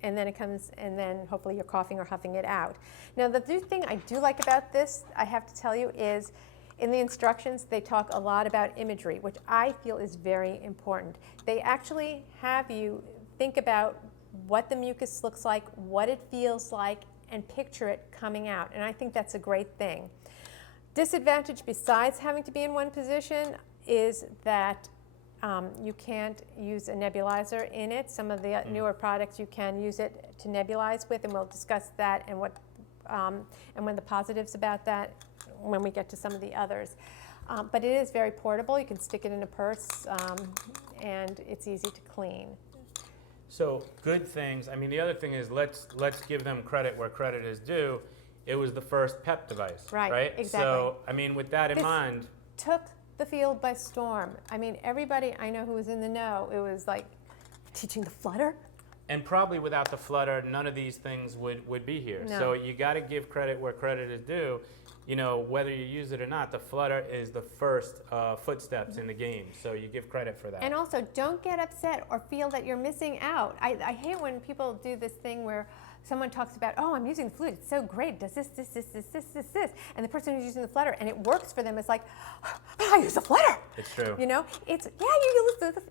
and then it comes, and then hopefully you're coughing or huffing it out. Now, the thing I do like about this, I have to tell you, is in the instructions, they talk a lot about imagery, which I feel is very important. They actually have you think about what the mucus looks like, what it feels like, and picture it coming out. And I think that's a great thing. Disadvantage, besides having to be in one position, is that you can't use a nebulizer in it. Some of the newer products you can use it to nebulize with, and we'll discuss that and what and when the positives about that when we get to some of the others. But it is very portable. You can stick it in a purse, and it's easy to clean. So good things. I mean, the other thing is let's give them credit where credit is due. It was the first PEP device, right? Exactly. So I mean, with that in mind, took the field by storm. I mean, everybody I know who was in the know, it was like teaching the Flutter. And probably without the Flutter, none of these things would be here. No. So you got to give credit where credit is due. You know, whether you use it or not, the Flutter is the first footsteps in the game. So you give credit for that. And also, don't get upset or feel that you're missing out. I hate when people do this thing where someone talks about, oh, I'm using the Flute, it's so great, it does this, and the person who's using the Flutter, and it works for them, it's like, oh, I use the Flutter. It's true. You know, it's,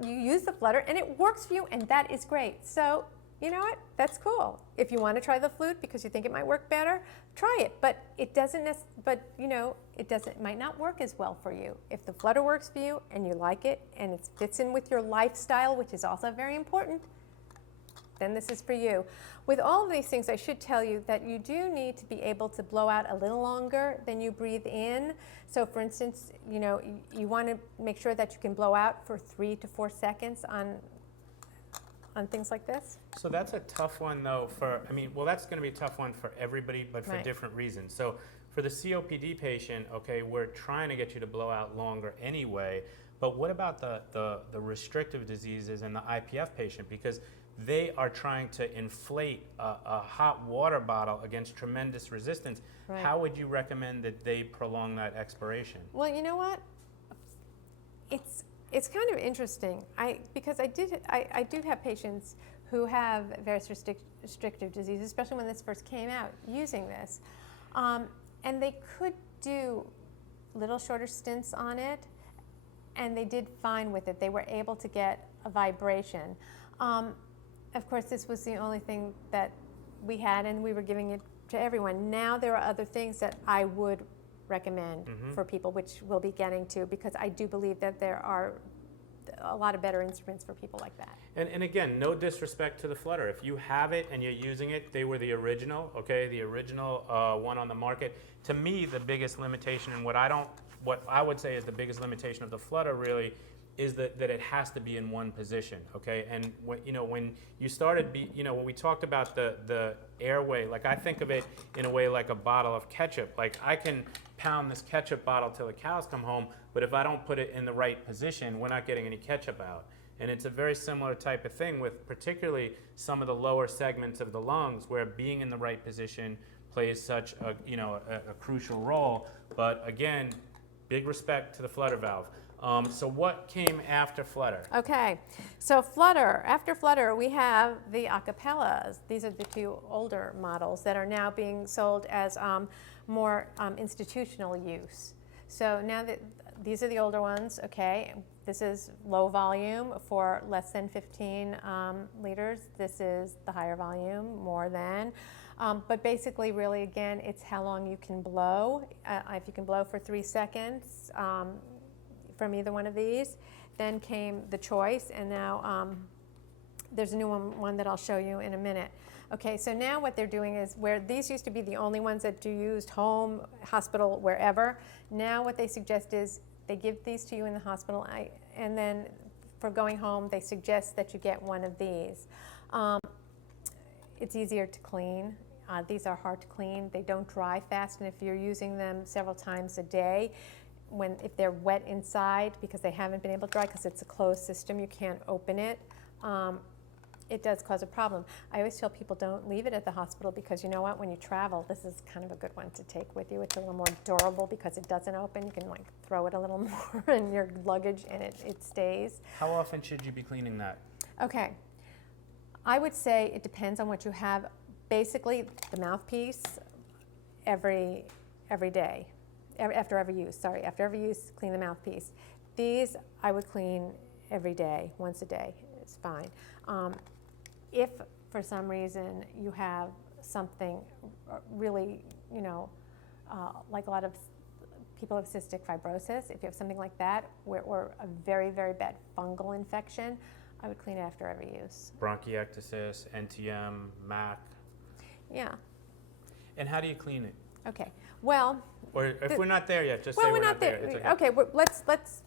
you use the Flutter, and it works for you, and that is great. So, you know what, that's cool. If you want to try the Flute because you think it might work better, try it, but it doesn't, it might not work as well for you. If the Flutter works for you, and you like it, and it fits in with your lifestyle, which is also very important, then this is for you. With all of these things, I should tell you that you do need to be able to blow out a little longer than you breathe in. So for instance, you know, you want to make sure that you can blow out for 3 to 4 seconds on things like this. So that's a tough one though that's going to be a tough one for everybody, but for Right. different reasons. So for the COPD patient, okay, we're trying to get you to blow out longer anyway, but what about the restrictive diseases and the IPF patient? Because they are trying to inflate a hot water bottle against tremendous resistance. Right. How would you recommend that they prolong that expiration? Well, you know what? It's kind of interesting. Because I do have patients who have various restrictive diseases, especially when this first came out, using this, and they could do little shorter stints on it, and they did fine with it. They were able to get a vibration. Of course, this was the only thing that we had, and we were giving it to everyone. Now there are other things that I would recommend for people, which we'll be getting to, because I do believe that there are a lot of better instruments for people like that. And again, no disrespect to the Flutter. If you have it and you're using it, they were the original, okay, the original one on the market. To me, the biggest limitation, and what I would say is the biggest limitation of the Flutter really, is that it has to be in one position, okay? And when you started, when we talked about the airway, like I think of it in a way like a bottle of ketchup. Like I can pound this ketchup bottle till the cows come home, but if I don't put it in the right position, we're not getting any ketchup out. And it's a very similar type of thing with particularly some of the lower segments of the lungs, where being in the right position plays such a crucial role. But again, big respect to the Flutter valve. So what came after Flutter? Okay, so after Flutter, we have the Acapellas. These are the two older models that are now being sold as more institutional use. So now that these are the older ones, okay, this is low volume for less than 15 liters. This is the higher volume, more than. But basically, really, again, it's how long you can blow. If you can blow for 3 seconds, from either one of these. Then came the choice, and now there's a new one that I'll show you in a minute. Okay, so now what they're doing is, where these used to be the only ones that you used, home, hospital, wherever, now what they suggest is they give these to you in the hospital, and then for going home, they suggest that you get one of these. It's easier to clean. These are hard to clean. They don't dry fast, and if you're using them several times a day, if they're wet inside because they haven't been able to dry, because it's a closed system, you can't open it, it does cause a problem. I always tell people, don't leave it at the hospital, because you know what, when you travel, this is kind of a good one to take with you. It's a little more durable because it doesn't open. You can like throw it a little more in your luggage and it stays. How often should you be cleaning that? Okay, I would say it depends on what you have. Basically, the mouthpiece every day. After every use, clean the mouthpiece. These I would clean every day, once a day. It's fine. If for some reason you have something really, like a lot of people have cystic fibrosis, if you have something like that, or a very, very bad fungal infection, I would clean it after every use. Bronchiectasis, NTM, MAC. Yeah. And how do you clean it? Okay. Well. Or if we're not there yet, just say we're not there. It's okay. Let's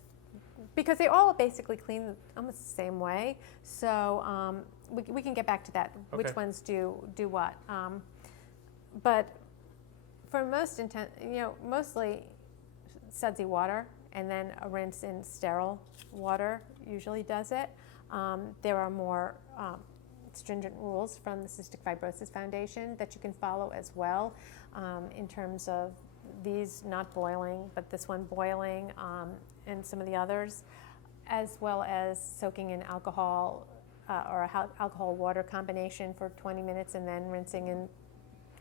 because they all basically clean almost the same way. So we can get back to that. Okay. Which ones do what? But for most mostly sudsy water, and then a rinse in sterile water usually does it. There are more stringent rules from the Cystic Fibrosis Foundation that you can follow as well, in terms of these not boiling, but this one boiling, and some of the others, as well as soaking in alcohol or alcohol water combination for 20 minutes and then rinsing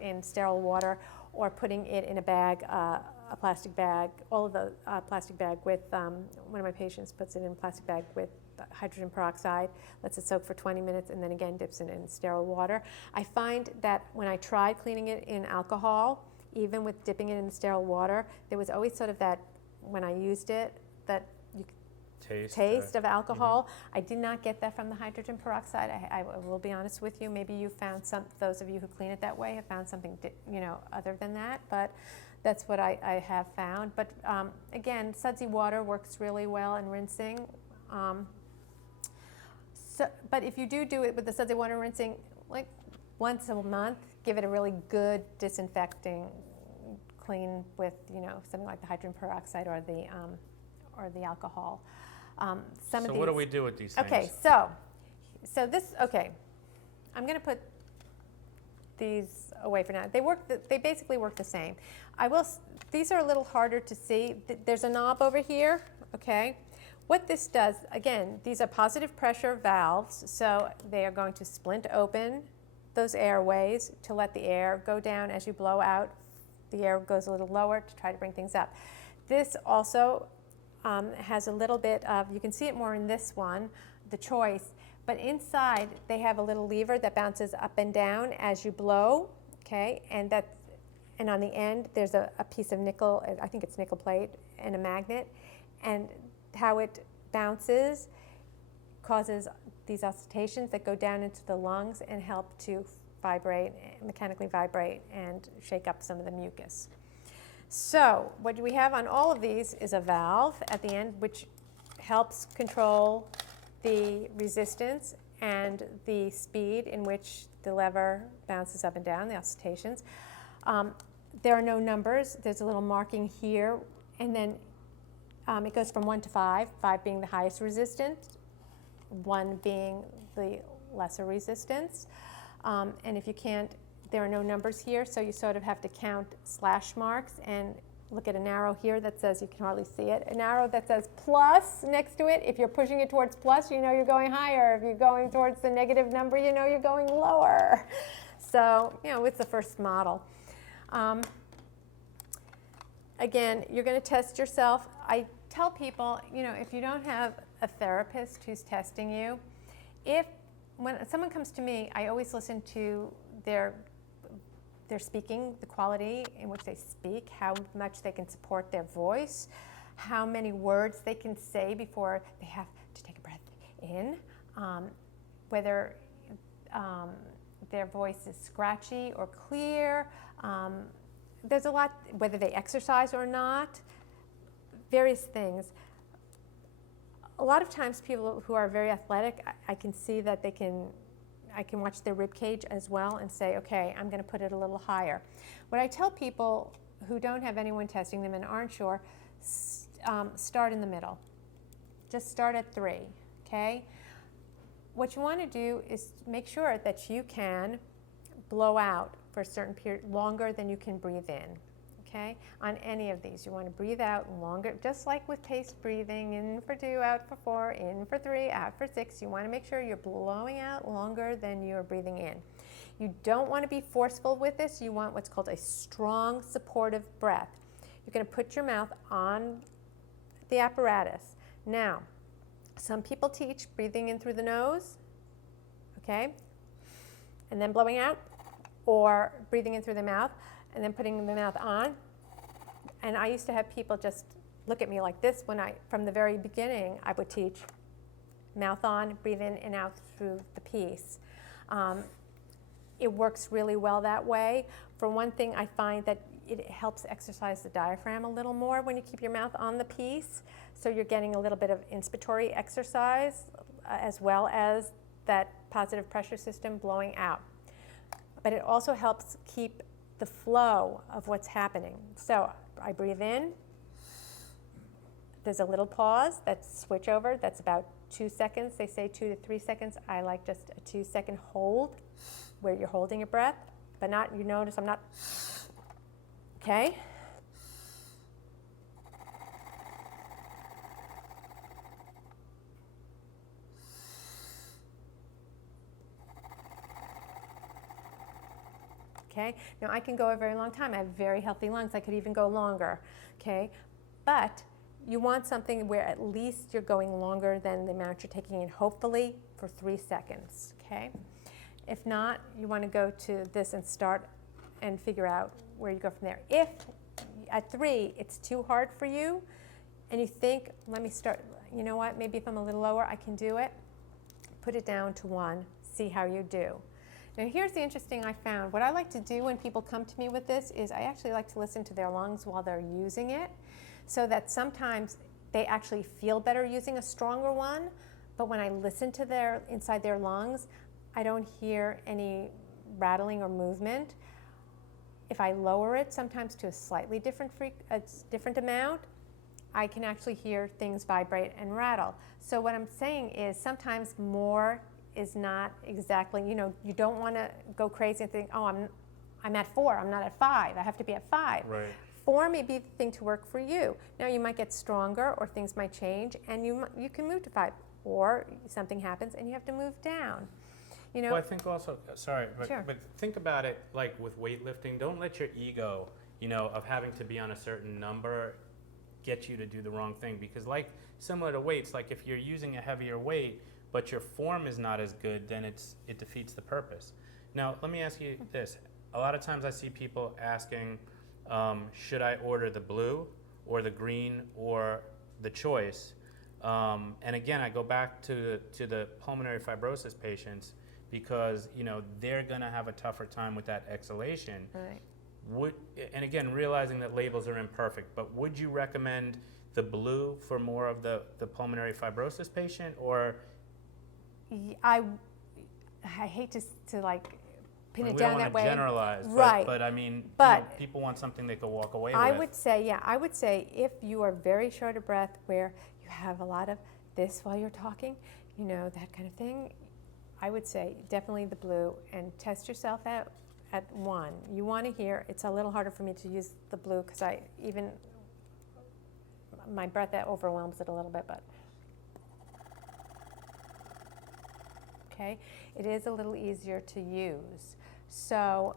in sterile water, or putting it in a bag, a plastic bag, all of the plastic bag with, one of my patients puts it in a plastic bag with hydrogen peroxide, lets it soak for 20 minutes, and then again dips it in sterile water. I find that when I tried cleaning it in alcohol, even with dipping it in sterile water, there was always sort of that, when I used it, that you taste of alcohol. I did not get that from the hydrogen peroxide. I will be honest with you. Maybe you found those of you who clean it that way have found something, other than that. But that's what I have found. But again, sudsy water works really well in rinsing. But if you do it with the sudsy water rinsing, like once a month, give it a really good disinfecting clean with something like the hydrogen peroxide or the alcohol. So what do we do with these things? Okay, so this, I'm going to put these away for now. They basically work the same. These are a little harder to see. There's a knob over here, okay? What this does, again, these are positive pressure valves, so they are going to splint open those airways to let the air go down as you blow out. The air goes a little lower to try to bring things up. This also has a little bit of, you can see it more in this one, the choice, but inside they have a little lever that bounces up and down as you blow, okay, and on the end there's a piece of nickel, I think it's nickel plate, and a magnet, and how it bounces causes these oscillations that go down into the lungs and help to mechanically vibrate and shake up some of the mucus. So what we have on all of these is a valve at the end which helps control the resistance and the speed in which the lever bounces up and down, the oscillations. There are no numbers. There's a little marking here, and then it goes from 1 to 5, 5 being the highest resistance, 1 being the lesser resistance. And if you can't, there are no numbers here, so you sort of have to count slash marks and look at an arrow here that says, you can hardly see it, an arrow that says plus next to it. If you're pushing it towards plus, you know you're going higher. If you're going towards the negative number, you know you're going lower. So, it's the first model. Again, you're going to test yourself. I tell people, if you don't have a therapist who's testing you, when someone comes to me, I always listen to their speaking, the quality in which they speak, how much they can support their voice, how many words they can say before they have to take a breath in, whether their voice is scratchy or clear. There's a lot, whether they exercise or not, various things. A lot of times people who are very athletic, I can see that I can watch their rib cage as well and say, okay, I'm going to put it a little higher. What I tell people who don't have anyone testing them and aren't sure, start in the middle. Just start at 3, okay? What you want to do is make sure that you can blow out for a certain period, longer than you can breathe in. Okay? On any of these, you want to breathe out longer, just like with paced breathing, in for 2, out for 4, in for 3, out for 6. You want to make sure you're blowing out longer than you're breathing in. You don't want to be forceful with this. You want what's called a strong, supportive breath. You're going to put your mouth on the apparatus. Now, some people teach breathing in through the nose, okay, and then blowing out, or breathing in through the mouth and then putting the mouth on. And I used to have people just look at me like this from the very beginning, I would teach mouth on, breathe in and out through the piece. It works really well that way. For one thing, I find that it helps exercise the diaphragm a little more when you keep your mouth on the piece. So you're getting a little bit of inspiratory exercise as well as that positive pressure system blowing out. But it also helps keep the flow of what's happening. So I breathe in. There's a little pause, that's switch over. That's about 2 seconds. They say 2 to 3 seconds. I like just a 2-second hold where you're holding your breath, but not, you notice I'm not, okay? okay? Now I can go a very long time. I have very healthy lungs. I could even go longer, okay? But you want something where at least you're going longer than the amount you're taking in, hopefully for 3 seconds, okay? If not, you want to go to this and start and figure out where you go from there. If at 3 it's too hard for you and you think, let me start, you know what, maybe if I'm a little lower I can do it, put it down to 1, see how you do. Now here's the interesting I found. What I like to do when people come to me with this is I actually like to listen to their lungs while they're using it, so that sometimes they actually feel better using a stronger one, but when I listen to their inside their lungs, I don't hear any rattling or movement. If I lower it sometimes to a slightly different amount, I can actually hear things vibrate and rattle. So what I'm saying is sometimes more is not exactly, you know, you don't want to go crazy and think, oh, I'm at 4, I'm not at 5, I have to be at 5. Right. 4 may be the thing to work for you. Now you might get stronger or things might change and you can move to 5, or something happens and you have to move down. You know, Well, I think also, sorry, Sure. but think about it like with weightlifting. Don't let your ego, you know, of having to be on a certain number get you to do the wrong thing. Because like similar to weights, like if you're using a heavier weight, but your form is not as good, then it defeats the purpose. Now, let me ask you this. A lot of times I see people asking, should I order the blue or the green or the choice? And again, I go back to the pulmonary fibrosis patients, because you know they're going to have a tougher time with that exhalation. right. And again, realizing that labels are imperfect, but would you recommend the blue for more of the pulmonary fibrosis patient, or? I hate to like pin it We down don't that want way. to generalize, Right. but I mean, But you know, people want something they could walk away I with. would say if you are very short of breath, where you have a lot of this while you're talking, you know, that kind of thing, I would say definitely the blue, and test yourself out at 1. You want to hear, it's a little harder for me to use the blue because my breath that overwhelms it a little bit, but okay, it is a little easier to use. So,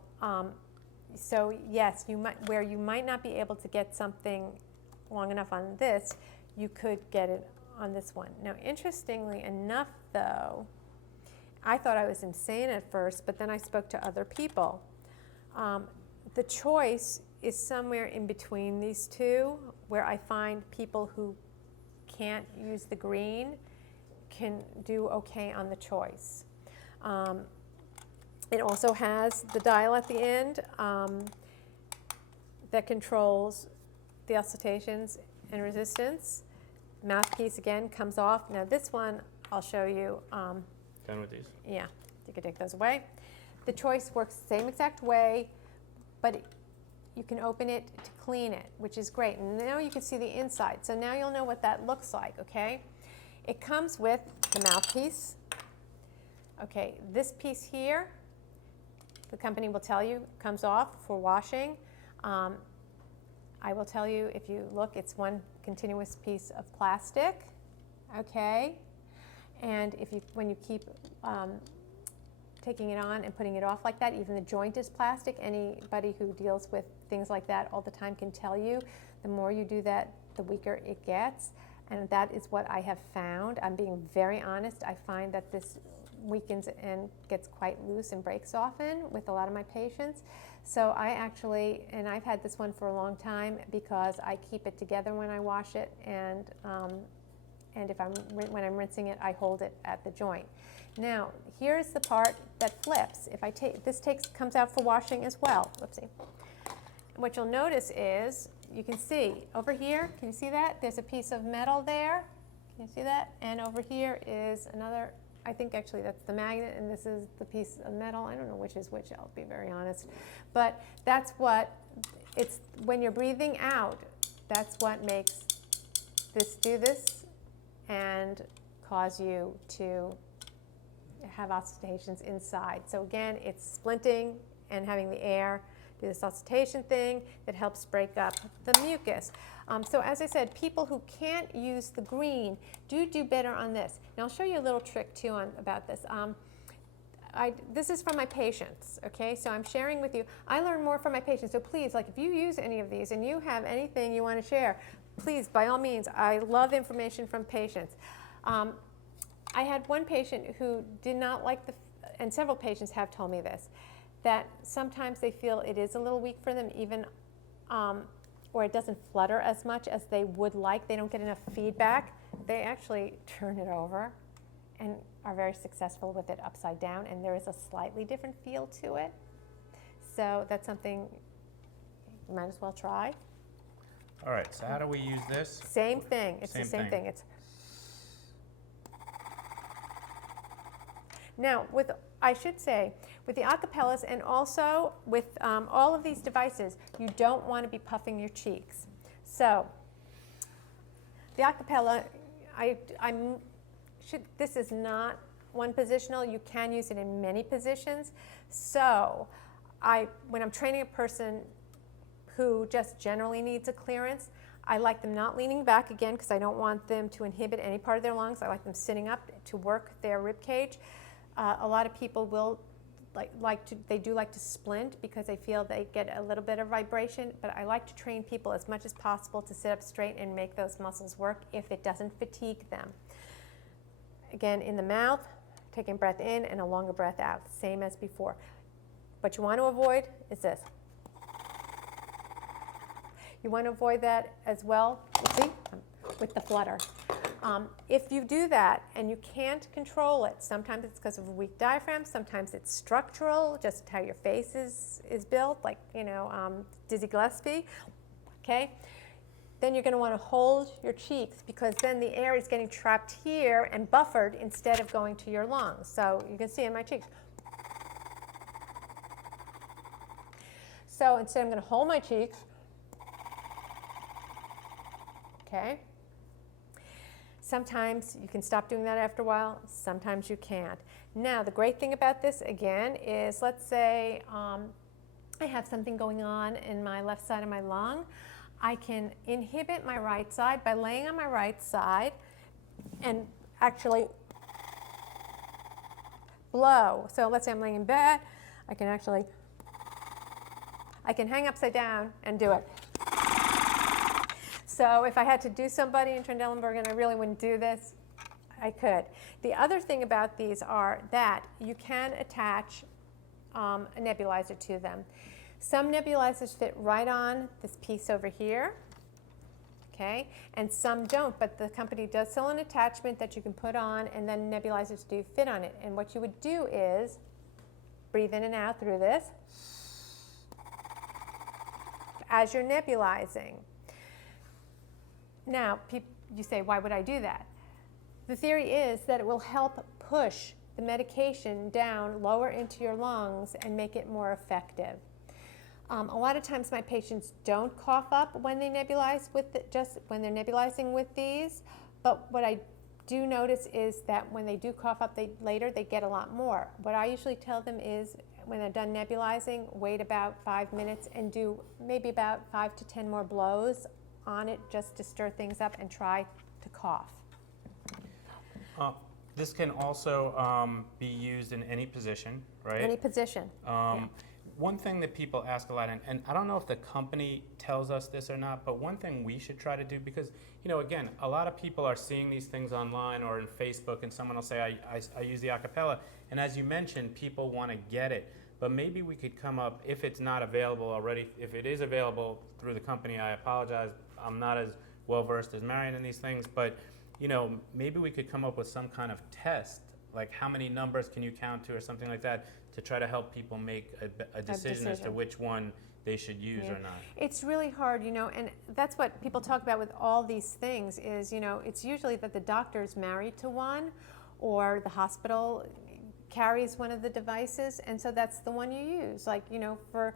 yes, where you might not be able to get something long enough on this, you could get it on this one. Now, interestingly enough, though, I thought I was insane at first, but then I spoke to other people. The choice is somewhere in between these two, where I find people who can't use the green can do okay on the choice. It also has the dial at the end that controls the auscultations and resistance. Mouthpiece again comes off. Now this one I'll show you. Done with these? Yeah, you can take those away. The choice works the same exact way, but you can open it to clean it, which is great. And now you can see the inside. So now you'll know what that looks like, okay? It comes with the mouthpiece. Okay, this piece here, the company will tell you, comes off for washing. I will tell you, if you look, it's one continuous piece of plastic, okay? And when you keep taking it on and putting it off like that, even the joint is plastic. Anybody who deals with things like that all the time can tell you, the more you do that, the weaker it gets. And that is what I have found. I'm being very honest. I find that this weakens and gets quite loose and breaks often with a lot of my patients. So I've had this one for a long time because I keep it together when I wash it, and when I'm rinsing it, I hold it at the joint. Now, here's the part that flips. If I take this, comes out for washing as well. Whoopsie. What you'll notice is, you can see over here, can you see that? There's a piece of metal there. Can you see that? And over here is another, I think actually that's the magnet, and this is the piece of metal. I don't know which is which, I'll be very honest. But that's what, when you're breathing out, that's what makes this do this and cause you to have auscultations inside. So again, it's splinting and having the air do this auscultation thing that helps break up the mucus. So as I said, people who can't use the green do better on this. Now I'll show you a little trick too about this. this is from my patients, okay? So I'm sharing with you. I learn more from my patients. So please, like if you use any of these and you have anything you want to share, please, by all means, I love information from patients. I had one patient who did not like and several patients have told me this, that sometimes they feel it is a little weak for them, even, or it doesn't flutter as much as they would like. They don't get enough feedback. They actually turn it over and are very successful with it upside down, and there is a slightly different feel to it. So that's something you might as well try. All right, so how do we use this? Same thing. It's the same thing. It's now I should say, with the acapellas and also with all of these devices, you don't want to be puffing your cheeks. So the acapella, this is not one positional. You can use it in many positions. So when I'm training a person who just generally needs a clearance, I like them not leaning back again because I don't want them to inhibit any part of their lungs. I like them sitting up to work their rib cage. A lot of people will they do like to splint because they feel they get a little bit of vibration, but I like to train people as much as possible to sit up straight and make those muscles work if it doesn't fatigue them. Again, in the mouth, taking a breath in and a longer breath out, same as before. What you want to avoid is this. You want to avoid that as well, see, with the flutter. If you do that and you can't control it, sometimes it's because of a weak diaphragm, sometimes it's structural, just how your face is built, like, Dizzy Gillespie, okay? Then you're going to want to hold your cheeks because then the air is getting trapped here and buffered instead of going to your lungs. So you can see in my cheeks. So instead I'm going to hold my cheeks, okay? Sometimes you can stop doing that after a while, sometimes you can't. Now, the great thing about this, again, is let's say I have something going on in my left side of my lung. I can inhibit my right side by laying on my right side and actually blow. So let's say I'm laying in bed, I can hang upside down and do it. So if I had to do somebody in Trendelenburg and I really wouldn't do this, I could. The other thing about these are that you can attach a nebulizer to them. Some nebulizers fit right on this piece over here, okay? And some don't, but the company does sell an attachment that you can put on, and then nebulizers do fit on it. And what you would do is breathe in and out through this as you're nebulizing. Now, you say, why would I do that? The theory is that it will help push the medication down lower into your lungs and make it more effective. A lot of times my patients don't cough up when they nebulize just when they're nebulizing with these, but what I do notice is that when they do cough up later, they get a lot more. What I usually tell them is when they're done nebulizing, wait about 5 minutes and do maybe about 5 to 10 more blows on it just to stir things up and try to cough. This can also be used in any position, right? Any position. Yeah. One thing that people ask a lot, and I don't know if the company tells us this or not, but one thing we should try to do, because, again, a lot of people are seeing these things online or in Facebook, and someone will say, I use the Acapella, and as you mentioned, people want to get it. But maybe we could come up, if it's not available already, if it is available through the company, I apologize, I'm not as well versed as Marion in these things, but maybe we could come up with some kind of test, like how many numbers can you count to or something like that, to try to help people make a decision as to which one they should use or not. It's really hard, and that's what people talk about with all these things is, it's usually that the doctor is married to one or the hospital carries one of the devices, and so that's the one you use. Like, for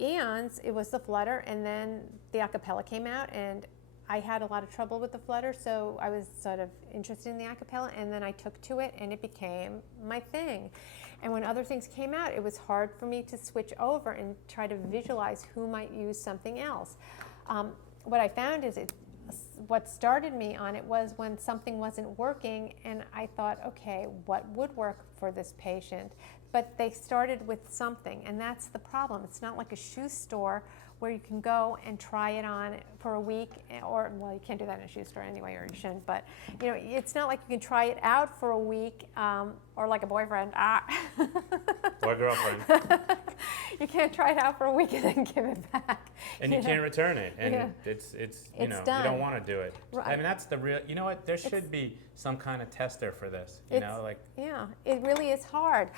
eons, it was the Flutter, and then the Acapella came out, and I had a lot of trouble with the Flutter, so I was sort of interested in the Acapella, and then I took to it, and it became my thing. And when other things came out, it was hard for me to switch over and try to visualize who might use something else. What I found is what started me on it was when something wasn't working, and I thought, okay, what would work for this patient? But they started with something, and that's the problem. It's not like a shoe store where you can go and try it on for a week, or, well, you can't do that in a shoe store anyway, or you shouldn't, but you know, it's not like you can try it out for a week, or like a boyfriend. Or girlfriend. You can't try it out for a week and then give it back. And you can't return it, and Yeah. it's It's you done. don't want to do it. Right. I mean, that's the real. You know what? There should be some kind of tester for this. You know, like Yeah, it really is hard.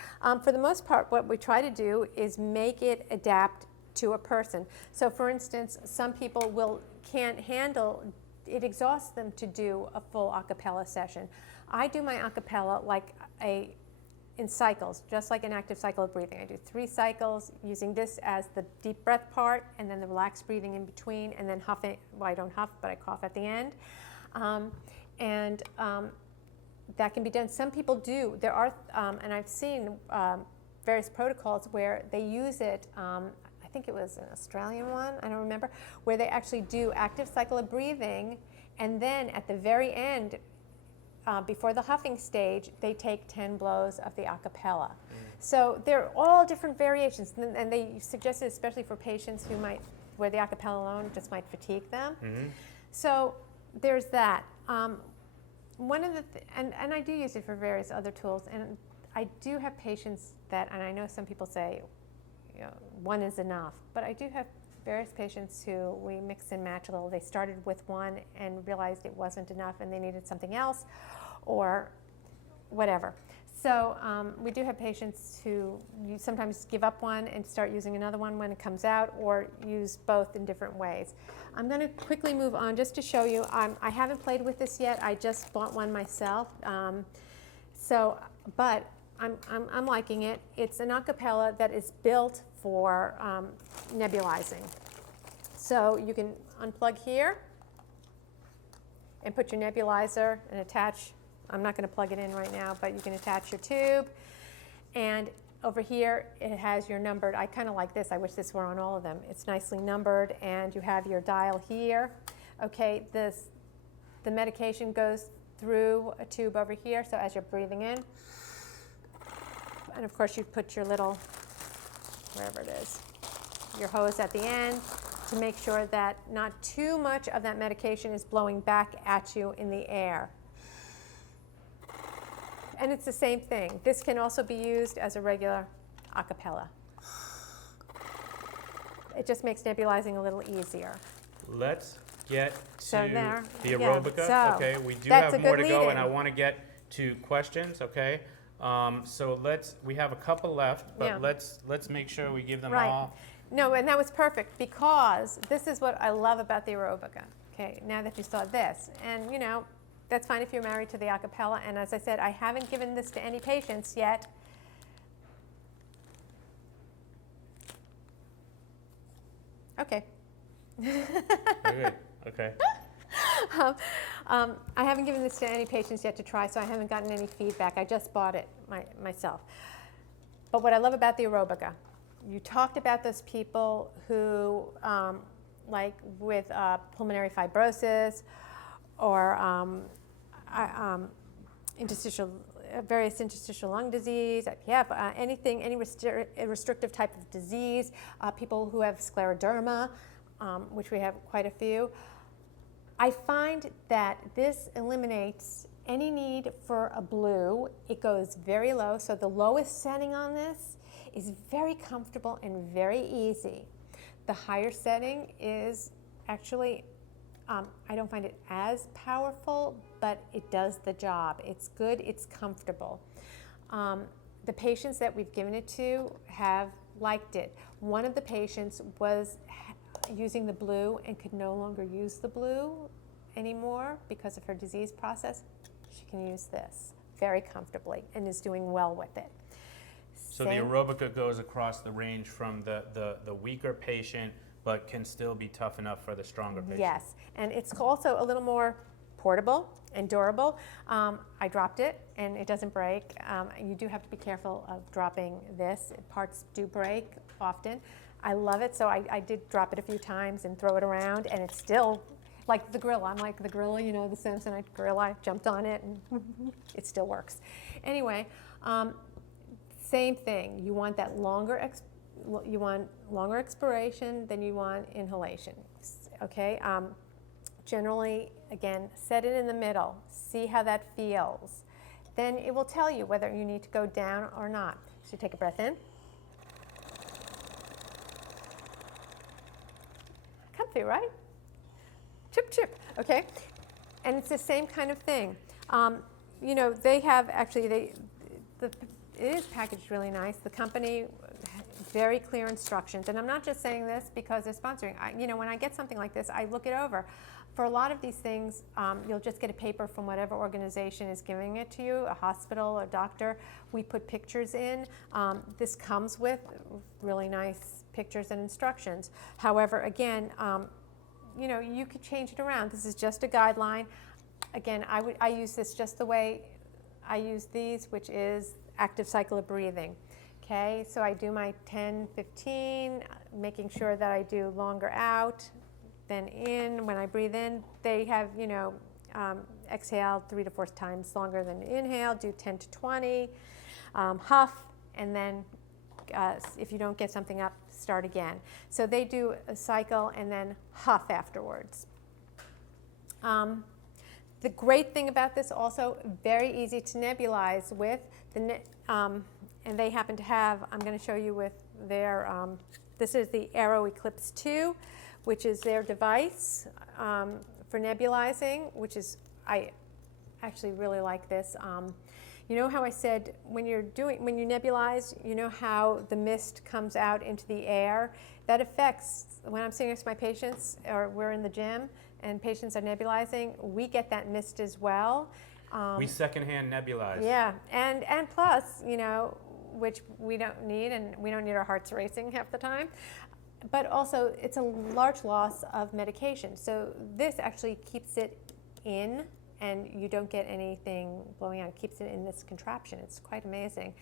For the most part, what we try to do is make it adapt to a person. So, for instance, some people can't handle. It exhausts them to do a full acapella session. I do my acapella in cycles, just like an active cycle of breathing. I do 3 cycles using this as the deep breath part, and then the relaxed breathing in between, and then huffing. Well, I don't huff, but I cough at the end. That can be done. Some people do. There are, and I've seen various protocols where they use it. I think it was an Australian one, I don't remember, where they actually do active cycle of breathing, and then at the very end, before the huffing stage, they take 10 blows of the acapella. So they're all different variations, and they suggest it especially for patients where the acapella alone just might fatigue them. So there's that. One of the and I do use it for various other tools, and I do have patients and I know some people say, you know, one is enough, but I do have various patients who we mix and match a little. They started with one and realized it wasn't enough and they needed something else, or whatever. So we do have patients who you sometimes give up one and start using another one when it comes out, or use both in different ways. I'm going to quickly move on just to show you. I haven't played with this yet. I just bought one myself. But I'm liking it. It's an acapella that is built for nebulizing. So you can unplug here and put your nebulizer and attach. I'm not going to plug it in right now, but you can attach your tube. And over here, it has your numbered. I kind of like this. I wish this were on all of them. It's nicely numbered, and you have your dial here. Okay, the medication goes through a tube over here, so as you're breathing in. And of course, you put your little, wherever it is, your hose at the end to make sure that not too much of that medication is blowing back at you in the air. And it's the same thing. This can also be used as a regular acapella. It just makes nebulizing a little easier. let's get to the again. Aerobika. So, okay, we do that's have a more good to go, lead-in. and I want to get to questions. Okay, so we have a couple left, but Yeah. let's make sure we give them Right. all. No, and that was perfect, because this is what I love about the Aerobika. Okay, now that you saw this, and you know, that's fine if you're married to the acapella. And as I said, I haven't given this to any patients yet. Okay. Very good. Okay. I haven't given this to any patients yet to try, so I haven't gotten any feedback. I just bought it myself. But what I love about the Aerobika, you talked about those people who, like with pulmonary fibrosis, or various interstitial lung disease, IPF, any restrictive type of disease, people who have scleroderma, which we have quite a few. I find that this eliminates any need for a blue. It goes very low, so the lowest setting on this is very comfortable and very easy. The higher setting is actually, I don't find it as powerful, but it does the job. It's good, it's comfortable. The patients that we've given it to have liked it. One of the patients was using the blue and could no longer use the blue anymore because of her disease process. She can use this very comfortably and is doing well with it. So the Aerobika goes across the range from the weaker patient, but can still be tough enough for the stronger patient. Yes, and it's also a little more portable and durable. I dropped it and it doesn't break. You do have to be careful of dropping this. Parts do break often. I love it, so I did drop it a few times and throw it around, and it still Like the gorilla. I'm like the gorilla, you know, the Samsonite gorilla. I jumped on it and it still works. Anyway, same thing. You want that longer expiration than you want inhalation. Okay. Generally, again, set it in the middle. See how that feels. Then it will tell you whether you need to go down or not. So take a breath in. Comfy, right? Chip, chip, okay? And it's the same kind of thing. You know, they have actually, it is packaged really nice. The company, very clear instructions. And I'm not just saying this because they're sponsoring. You know, when I get something like this, I look it over. For a lot of these things, you'll just get a paper from whatever organization is giving it to you, a hospital, a doctor. We put pictures in. This comes with really nice pictures and instructions. However, again, you know, you could change it around. This is just a guideline. Again, I use this just the way I use these, which is active cycle of breathing. Okay, so I do my 10, 15, making sure that I do longer out than in. When I breathe in, they have, you know, exhale 3 to 4 times longer than inhale, do 10 to 20, huff, and then if you don't get something up, start again. So they do a cycle and then huff afterwards. The great thing about this also, very easy to nebulize with. And they happen to have, I'm going to show you with their, this is the Aero Eclipse 2, which is their device for nebulizing, which is, I actually really like this. You know how I said when you nebulize, you know how the mist comes out into the air? That affects, when I'm sitting next to my patients, or we're in the gym and patients are nebulizing, we get that mist as well. We secondhand nebulize. Yeah, and plus, you know, which we don't need, and we don't need our hearts racing half the time. But also, it's a large loss of medication. So this actually keeps it in, and you don't get anything blowing out. It keeps it in this contraption. It's quite amazing.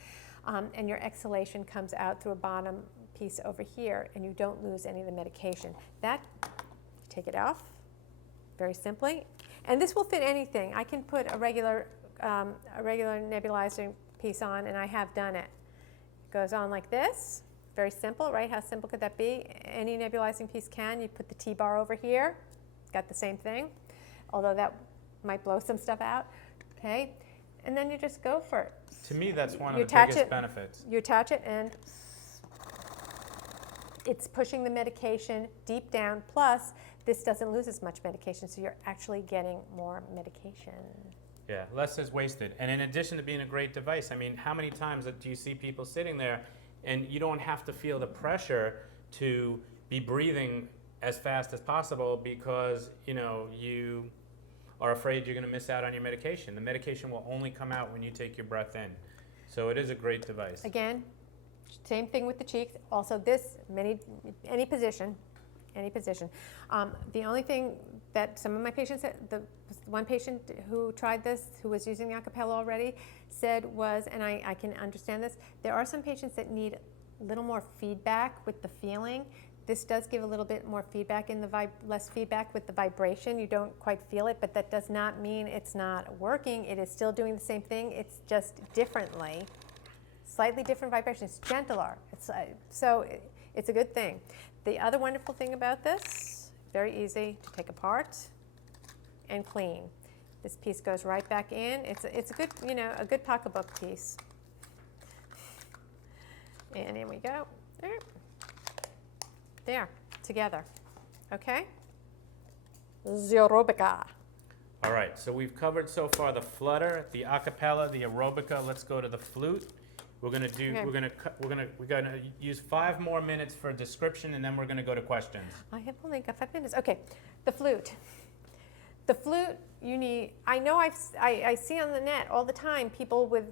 And your exhalation comes out through a bottom piece over here, and you don't lose any of the medication. That, take it off, very simply. And this will fit anything. I can put a regular nebulizing piece on, and I have done it. It goes on like this. Very simple, right? How simple could that be? Any nebulizing piece can. You put the T-bar over here. Got the same thing, although that might blow some stuff out. Okay, and then you just go for it. To me, that's one of the biggest benefits. You attach it, and it's pushing the medication deep down. Plus, this doesn't lose as much medication, so you're actually getting more medication. Yeah, less is wasted. And in addition to being a great device, I mean, how many times do you see people sitting there and you don't have to feel the pressure to be breathing as fast as possible because, you know, you are afraid you're going to miss out on your medication. The medication will only come out when you take your breath in. So it is a great device. Again, same thing with the cheeks. Also this, any position. The only thing that some of my patients, the one patient who tried this, who was using the Acapella already, said was, and I can understand this, there are some patients that need a little more feedback with the feeling. This does give a little bit more feedback in the less feedback with the vibration. You don't quite feel it, but that does not mean it's not working. It is still doing the same thing. It's just differently, slightly different vibration. It's gentler. It's a good thing. The other wonderful thing about this, very easy to take apart and clean. This piece goes right back in. It's a good, you know, a good pocketbook piece. And in we go. There, together. Okay? Aerobika. All right, so we've covered so far the Flutter, the Acapella, the Aerobika. Let's go to the Flute. We're gonna use 5 more minutes for a description, and then we're gonna go to questions. I have only got 5 minutes. Okay, the flute. The flute, you need. I know I see on the net all the time people with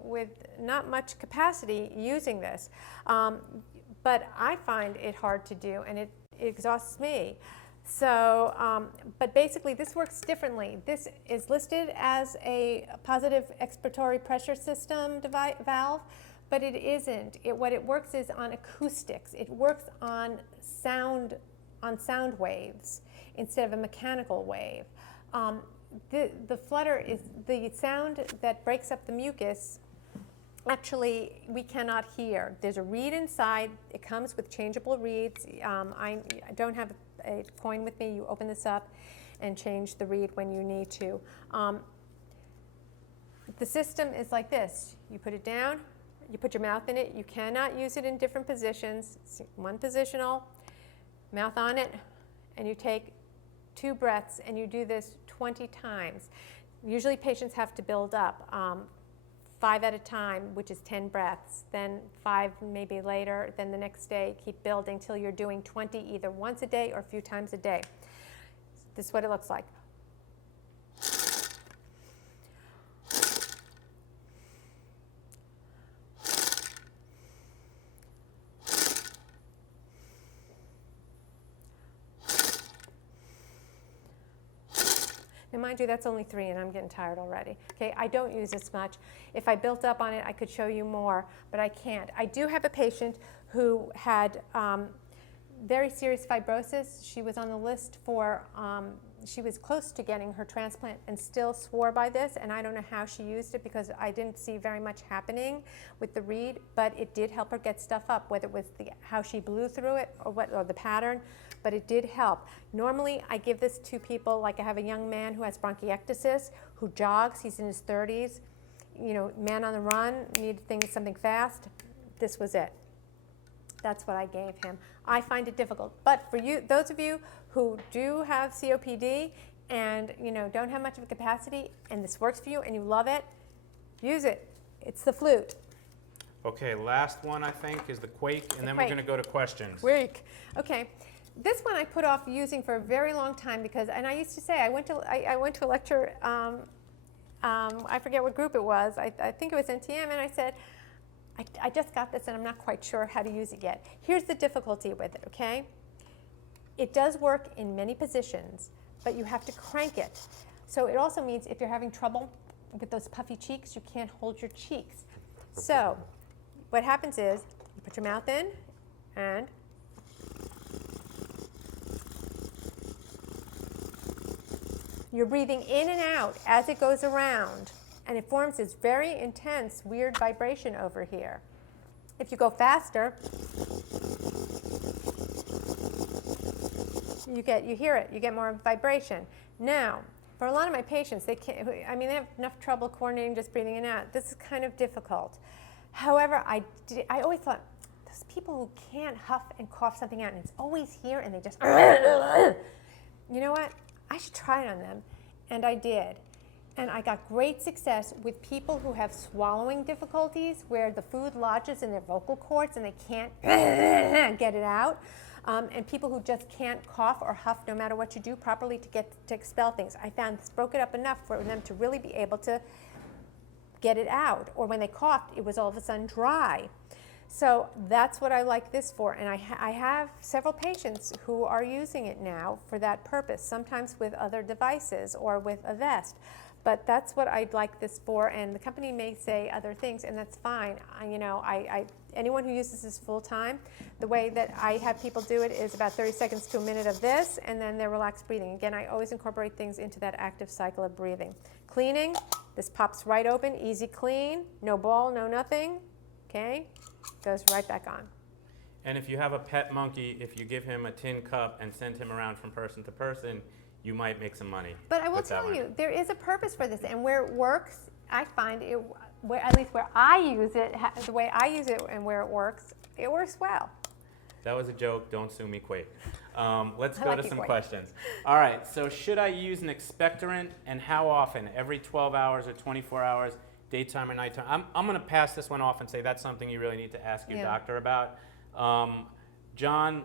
with not much capacity using this, but I find it hard to do, and it exhausts me. So, but basically this works differently. This is listed as a positive expiratory pressure system valve, but it isn't. What it works is on acoustics. It works on sound waves. instead of a mechanical wave. The flutter is the sound that breaks up the mucus. Actually, we cannot hear. There's a reed inside. It comes with changeable reeds. I don't have a coin with me. You open this up and change the reed when you need to. The system is like this. You put it down, you put your mouth in it. You cannot use it in different positions. It's one positional, mouth on it, and you take 2 breaths, and you do this 20 times. Usually patients have to build up 5 at a time, which is 10 breaths, then 5 maybe later, then the next day keep building till you're doing 20 either once a day or a few times a day. This is what it looks like. And mind you, that's only 3, and I'm getting tired already. Okay, I don't use this much. If I built up on it, I could show you more, but I can't. I do have a patient who had very serious fibrosis. She was on the list for, she was close to getting her transplant and still swore by this, and I don't know how she used it because I didn't see very much happening with the reed, but it did help her get stuff up, whether it was how she blew through it or the pattern, but it did help. Normally, I give this to people, like I have a young man who has bronchiectasis, who jogs, he's in his 30s, you know, man on the run, needed something fast. This was it. That's what I gave him. I find it difficult. But for you, those of you who do have COPD and don't have much of a capacity, and this works for you and you love it, use it. It's the Flute. Okay, last one I think is the Quake, and then we're going to go to questions. Quake. Okay. This one I put off using for a very long time because, and I used to say, I went to a lecture, I forget what group it was, I think it was NTM, and I said, I just got this and I'm not quite sure how to use it yet. Here's the difficulty with it, okay? It does work in many positions, but you have to crank it. So it also means if you're having trouble with those puffy cheeks, you can't hold your cheeks. So what happens is you put your mouth in and you're breathing in and out as it goes around. And it forms this very intense, weird vibration over here. If you go faster, you hear it, you get more vibration. Now, for a lot of my patients, they have enough trouble coordinating just breathing in and out. This is kind of difficult. However, I always thought, those people who can't huff and cough something out, and it's always here, and they just, you know what? I should try it on them. And I did. And I got great success with people who have swallowing difficulties where the food lodges in their vocal cords and they can't get it out. And people who just can't cough or huff no matter what you do properly to expel things. I found this broke it up enough for them to really be able to get it out. Or when they coughed, it was all of a sudden dry. So that's what I like this for, and I have several patients who are using it now for that purpose, sometimes with other devices or with a vest. But that's what I'd like this for, and the company may say other things, and that's fine. Anyone who uses this full time, the way that I have people do it is about 30 seconds to a minute of this, and then they're relaxed breathing. Again, I always incorporate things into that active cycle of breathing. Cleaning, this pops right open, easy clean, no ball, no nothing, okay? Goes right back on. And if you have a pet monkey, if you give him a tin cup and send him around from person to person, you might make some money. But I will tell you, there is a purpose for this, and where it works, I find it, at least where I use it, the way I use it and where it works well. That was a joke. Don't sue me, Quake. Let's go to some questions. All right, so should I use an expectorant, and how often? Every 12 hours or 24 hours, daytime or nighttime? I'm going to pass this one off and say that's something you really need to ask your doctor about. John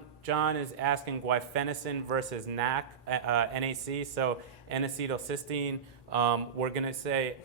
is asking guaifenesin versus NAC, NAC, so N-acetylcysteine. I'm going to say,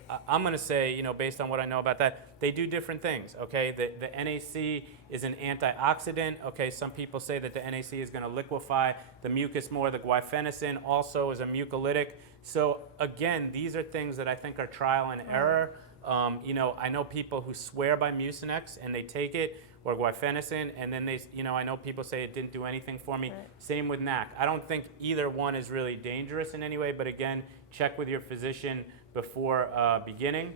based on what I know about that, they do different things, okay? The NAC is an antioxidant, okay? Some people say that the NAC is going to liquefy the mucus more. The guaifenesin also is a mucolytic. So again, these are things that I think are trial and error. I know people who swear by Mucinex and they take it or guaifenesin, and then I know people say it didn't do anything for me. Right. Same with NAC. I don't think either one is really dangerous in any way, but again, check with your physician before beginning.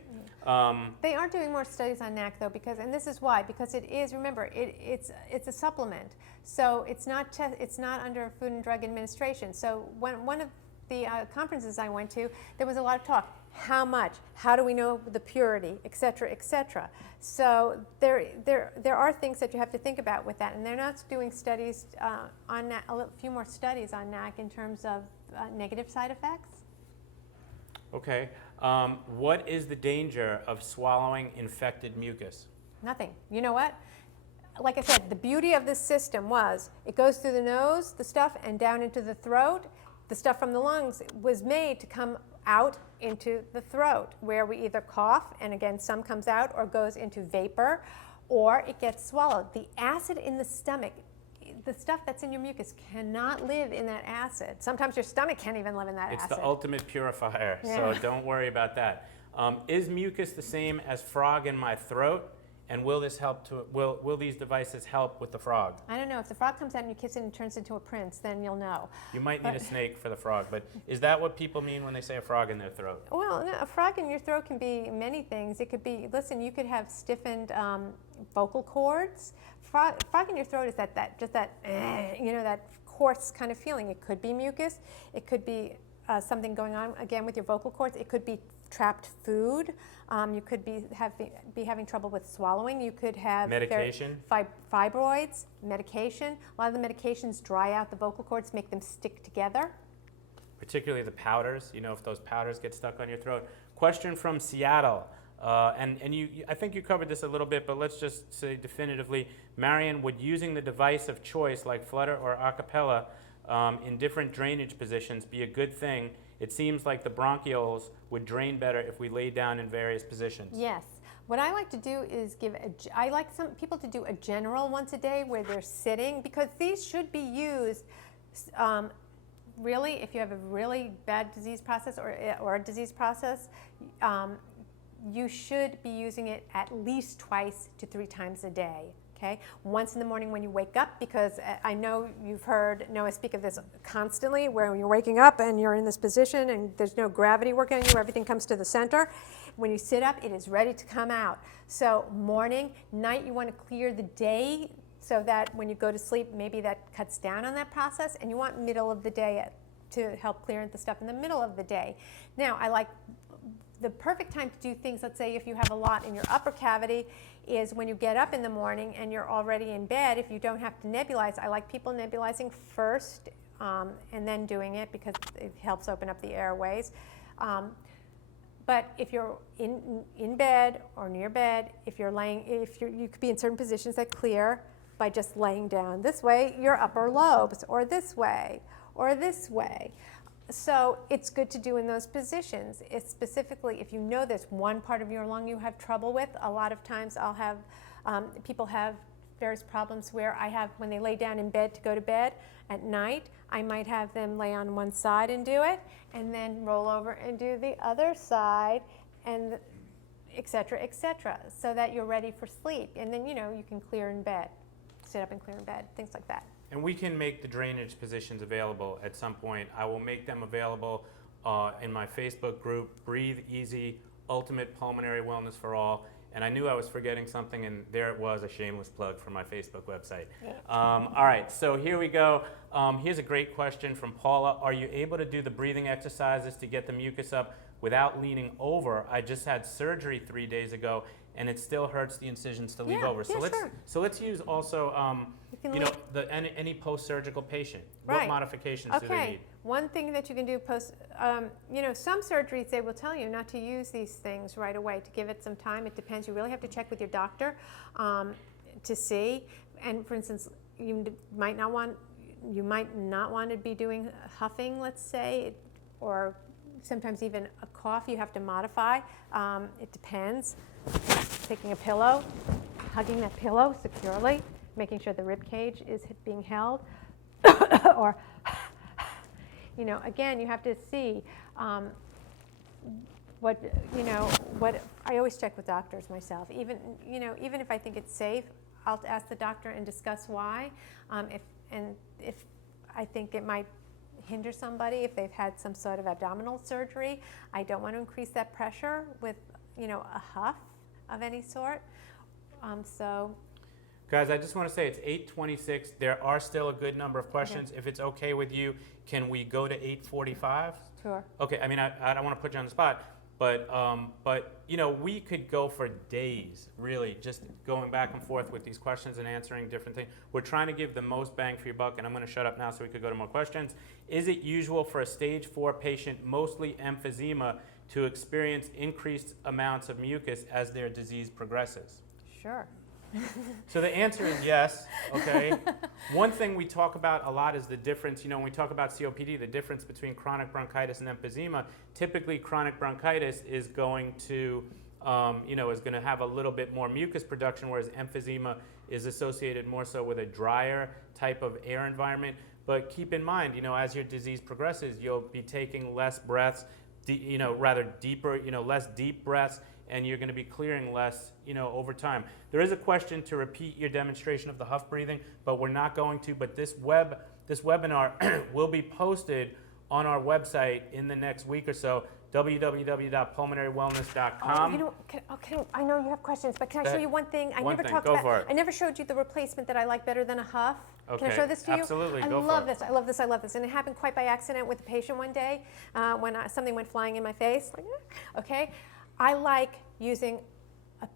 They are doing more studies on NAC though, and this is why, because it is, remember, it's a supplement, so it's not under Food and Drug Administration. So one of the conferences I went to, there was a lot of talk. How much? How do we know the purity, et cetera, et cetera? So there are things that you have to think about with that, and they're not doing studies on NAC, a few more studies on NAC in terms of negative side effects. Okay. What is the danger of swallowing infected mucus? Nothing. You know what? Like I said, the beauty of this system was it goes through the nose, the stuff, and down into the throat. The stuff from the lungs was made to come out into the throat, where we either cough, and again, some comes out, or goes into vapor, or it gets swallowed. The acid in the stomach, the stuff that's in your mucus cannot live in that acid. Sometimes your stomach can't even live in that acid. It's the ultimate purifier, Yeah. so don't worry about that. Is mucus the same as frog in my throat? And will these devices help with the frog? I don't know. If the frog comes out and you kiss it and it turns into a prince, then you'll know. You might need a snake for the frog, but is that what people mean when they say a frog in their throat? Well, no, a frog in your throat can be many things. It could be, listen, you could have stiffened vocal cords. Frog in your throat is that coarse kind of feeling. It could be mucus. It could be something going on, again, with your vocal cords. It could be trapped food. You could be having trouble with swallowing. You could have medication, fibroids, medication. A lot of the medications dry out the vocal cords, make them stick together. Particularly the powders, if those powders get stuck on your throat. Question from Seattle, and I think you covered this a little bit, but let's just say definitively, Marion, would using the device of choice like Flutter or Acapella in different drainage positions be a good thing? It seems like the bronchioles would drain better if we lay down in various positions. Yes. What I like to do is I like some people to do a general once a day where they're sitting, because these should be used really if you have a really bad disease process or a disease process, you should be using it at least 2 to 3 times a day. Okay, once in the morning when you wake up, because I know you've heard Noah speak of this constantly, where you're waking up and you're in this position and there's no gravity working on you, everything comes to the center. When you sit up, it is ready to come out. So morning, night, you want to clear the day so that when you go to sleep, maybe that cuts down on that process, and you want middle of the day to help clear the stuff in the middle of the day. Now, I like the perfect time to do things, let's say if you have a lot in your upper cavity, is when you get up in the morning and you're already in bed. If you don't have to nebulize, I like people nebulizing first and then doing it, because it helps open up the airways. But if you're in bed or near bed, if you could be in certain positions that clear by just laying down this way, your upper lobes, or this way, or this way. So it's good to do in those positions. It's specifically if you know there's one part of your lung you have trouble with. A lot of times I'll have people have various problems where when they lay down in bed to go to bed at night, I might have them lay on one side and do it, and then roll over and do the other side, and et cetera, so that you're ready for sleep. And then you can clear in bed, sit up and clear in bed, things like that. And we can make the drainage positions available at some point. I will make them available in my Facebook group, Breathe Easy, Ultimate Pulmonary Wellness for All. And I knew I was forgetting something, and there it was, a shameless plug for my Facebook website. All right, so here we go. Here's a great question from Paula. Are you able to do the breathing exercises to get the mucus up without leaning over? I just had surgery 3 days ago, and it still hurts the incisions to lean over. So let's use also any post-surgical patient. Right. What modifications do they need? One thing that you can do post, some surgeries, they will tell you not to use these things right away, to give it some time. It depends. You really have to check with your doctor to see. And for instance, you might not want to be doing huffing, let's say, or sometimes even a cough you have to modify. It depends. Taking a pillow, hugging that pillow securely, making sure the rib cage is being held, or again, you have to see what I always check with doctors myself. Even if I think it's safe, I'll ask the doctor and discuss why. If I think it might hinder somebody if they've had some sort of abdominal surgery, I don't want to increase that pressure with, a huff of any sort. Guys, I just want to say it's 8:26. There are still a good number of questions. Okay. If it's okay with you, can we go to 8:45? Sure. Okay, I mean, I don't want to put you on the spot, but we could go for days, really, just going back and forth with these questions and answering different things. We're trying to give the most bang for your buck, and I'm going to shut up now so we could go to more questions. Is it usual for a stage 4 patient, mostly emphysema, to experience increased amounts of mucus as their disease progresses? Sure. So the answer is yes, okay? One thing we talk about a lot is the difference, when we talk about COPD, the difference between chronic bronchitis and emphysema. Typically, chronic bronchitis is going to, is going to have a little bit more mucus production, whereas emphysema is associated more so with a drier type of air environment. But keep in mind, as your disease progresses, you'll be taking less breaths, rather deeper, less deep breaths, and you're going to be clearing less, over time. There is a question to repeat your demonstration of the huff breathing, but we're not going to. But this webinar will be posted on our website in the next week or so, www.pulmonarywellness.com. I know you have questions, but can I show you one thing? I never showed you the replacement that I like better than a huff. Okay. Can I show this to you? Absolutely. I love this. I love this. I love this. And it happened quite by accident with a patient one day when something went flying in my face. Okay. I like using a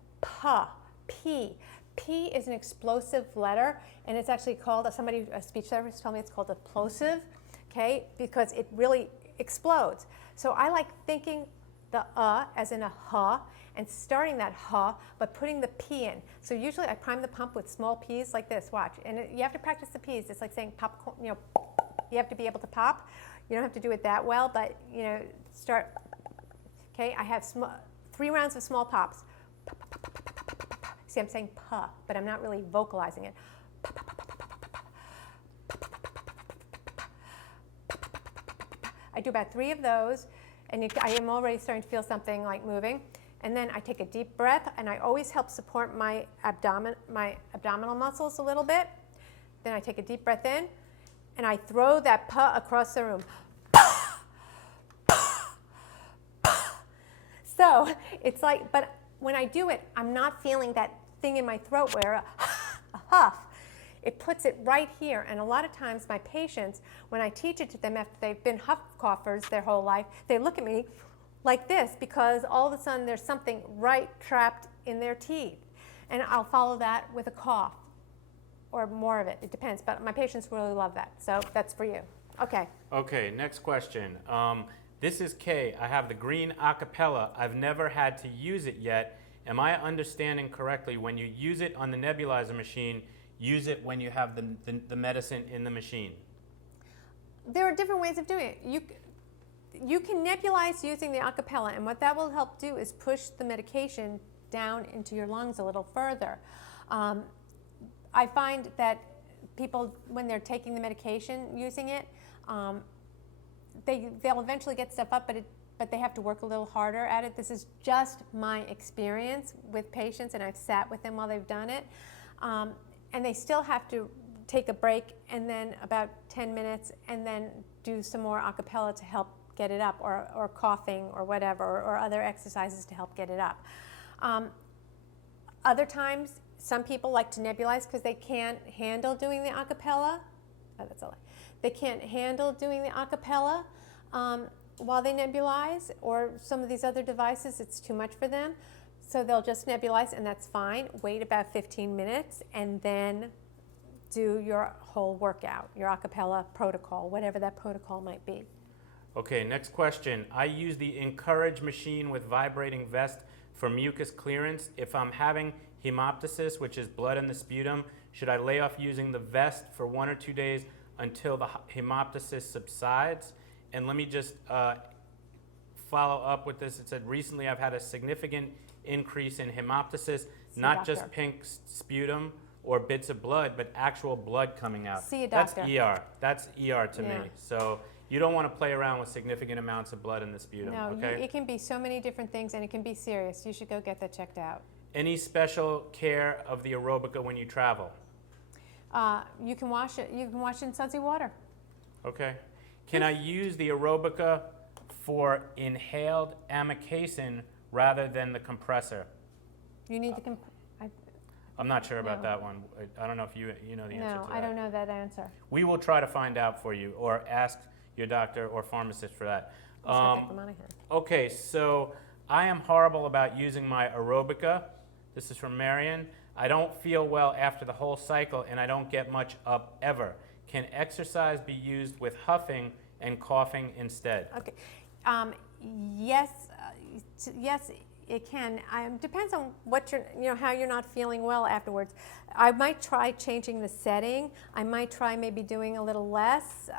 P. P is an explosive letter, and it's actually called, a speech therapist told me it's called a plosive, okay, because it really explodes. So I like thinking the as in a huh, and starting that huh, but putting the P in. So usually I prime the pump with small P's like this, watch. And you have to practice the P's. It's like saying popcorn, you have to be able to pop. You don't have to do it that well, but, start. Okay, I have 3 rounds of small pops. See, I'm saying puh, but I'm not really vocalizing it. I do about 3 of those, and I am already starting to feel something like moving. And then I take a deep breath, and I always help support my abdominal muscles a little bit. Then I take a deep breath in, and I throw that puh across the room. So it's like, but when I do it, I'm not feeling that thing in my throat where a huff. It puts it right here. And a lot of times my patients, when I teach it to them after they've been huff coughers their whole life, they look at me like this because all of a sudden there's something right trapped in their teeth. And I'll follow that with a cough or more of it. It depends. But my patients really love that. So that's for you. Okay. Okay, next question. This is Kay. I have the green Acapella. I've never had to use it yet. Am I understanding correctly? When you use it on the nebulizer machine, use it when you have the medicine in the machine? There are different ways of doing it. You can nebulize using the Acapella, and what that will help do is push the medication down into your lungs a little further. I find that people, when they're taking the medication, using it, they'll eventually get stuff up, but they have to work a little harder at it. This is just my experience with patients, and I've sat with them while they've done it. And they still have to take a break and then about 10 minutes and then do some more Acapella to help get it up, or coughing or whatever, or other exercises to help get it up. Other times, some people like to nebulize because they can't handle doing the Acapella. Oh, that's a lie. They can't handle doing the Acapella while they nebulize, or some of these other devices, it's too much for them. So they'll just nebulize, and that's fine. Wait about 15 minutes, and then do your whole workout, your Acapella protocol, whatever that protocol might be. Okay, next question. I use the Encourage machine with vibrating vest for mucus clearance. If I'm having hemoptysis, which is blood in the sputum, should I lay off using the vest for 1 or 2 days until the hemoptysis subsides? And let me just follow up with this. It said, recently I've had a significant increase in hemoptysis, not just pink sputum or bits of blood, but actual blood coming out. See a doctor. That's ER to me. So you don't want to play around with significant amounts of blood in the sputum. No, okay? It can be so many different things, and it can be serious. You should go get that checked out. Any special care of the Aerobika when you travel? You can wash it. You can wash it in sudsy water. Okay. Can I use the Aerobika for inhaled amikacin rather than the compressor? You need to. I'm not sure about No. that one. I don't know if you know the answer No, to that. I don't know that answer. We will try to find out for you, or ask your doctor or pharmacist for that. Okay, so I am horrible about using my Aerobika. This is from Marion. I don't feel well after the whole cycle, and I don't get much up ever. Can exercise be used with huffing and coughing instead? Okay. Yes, yes, it can. Depends on what how you're not feeling well afterwards. I might try changing the setting. I might try maybe doing a little less,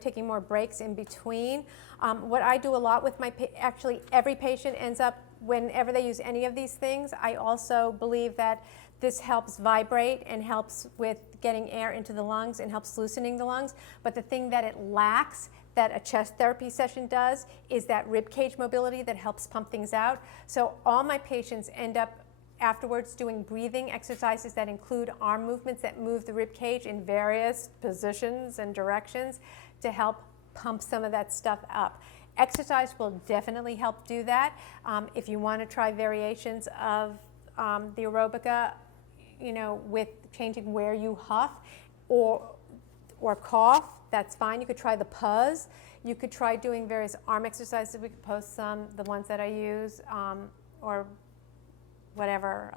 taking more breaks in between. What I do a lot with actually every patient ends up, whenever they use any of these things, I also believe that this helps vibrate and helps with getting air into the lungs and helps loosening the lungs. But the thing that it lacks, that a chest therapy session does, is that rib cage mobility that helps pump things out. So all my patients end up afterwards doing breathing exercises that include arm movements that move the rib cage in various positions and directions to help pump some of that stuff up. Exercise will definitely help do that. If you want to try variations of the Aerobika, with changing where you huff or cough, that's fine. You could try the puzz. You could try doing various arm exercises. We could post some, the ones that I use, or whatever,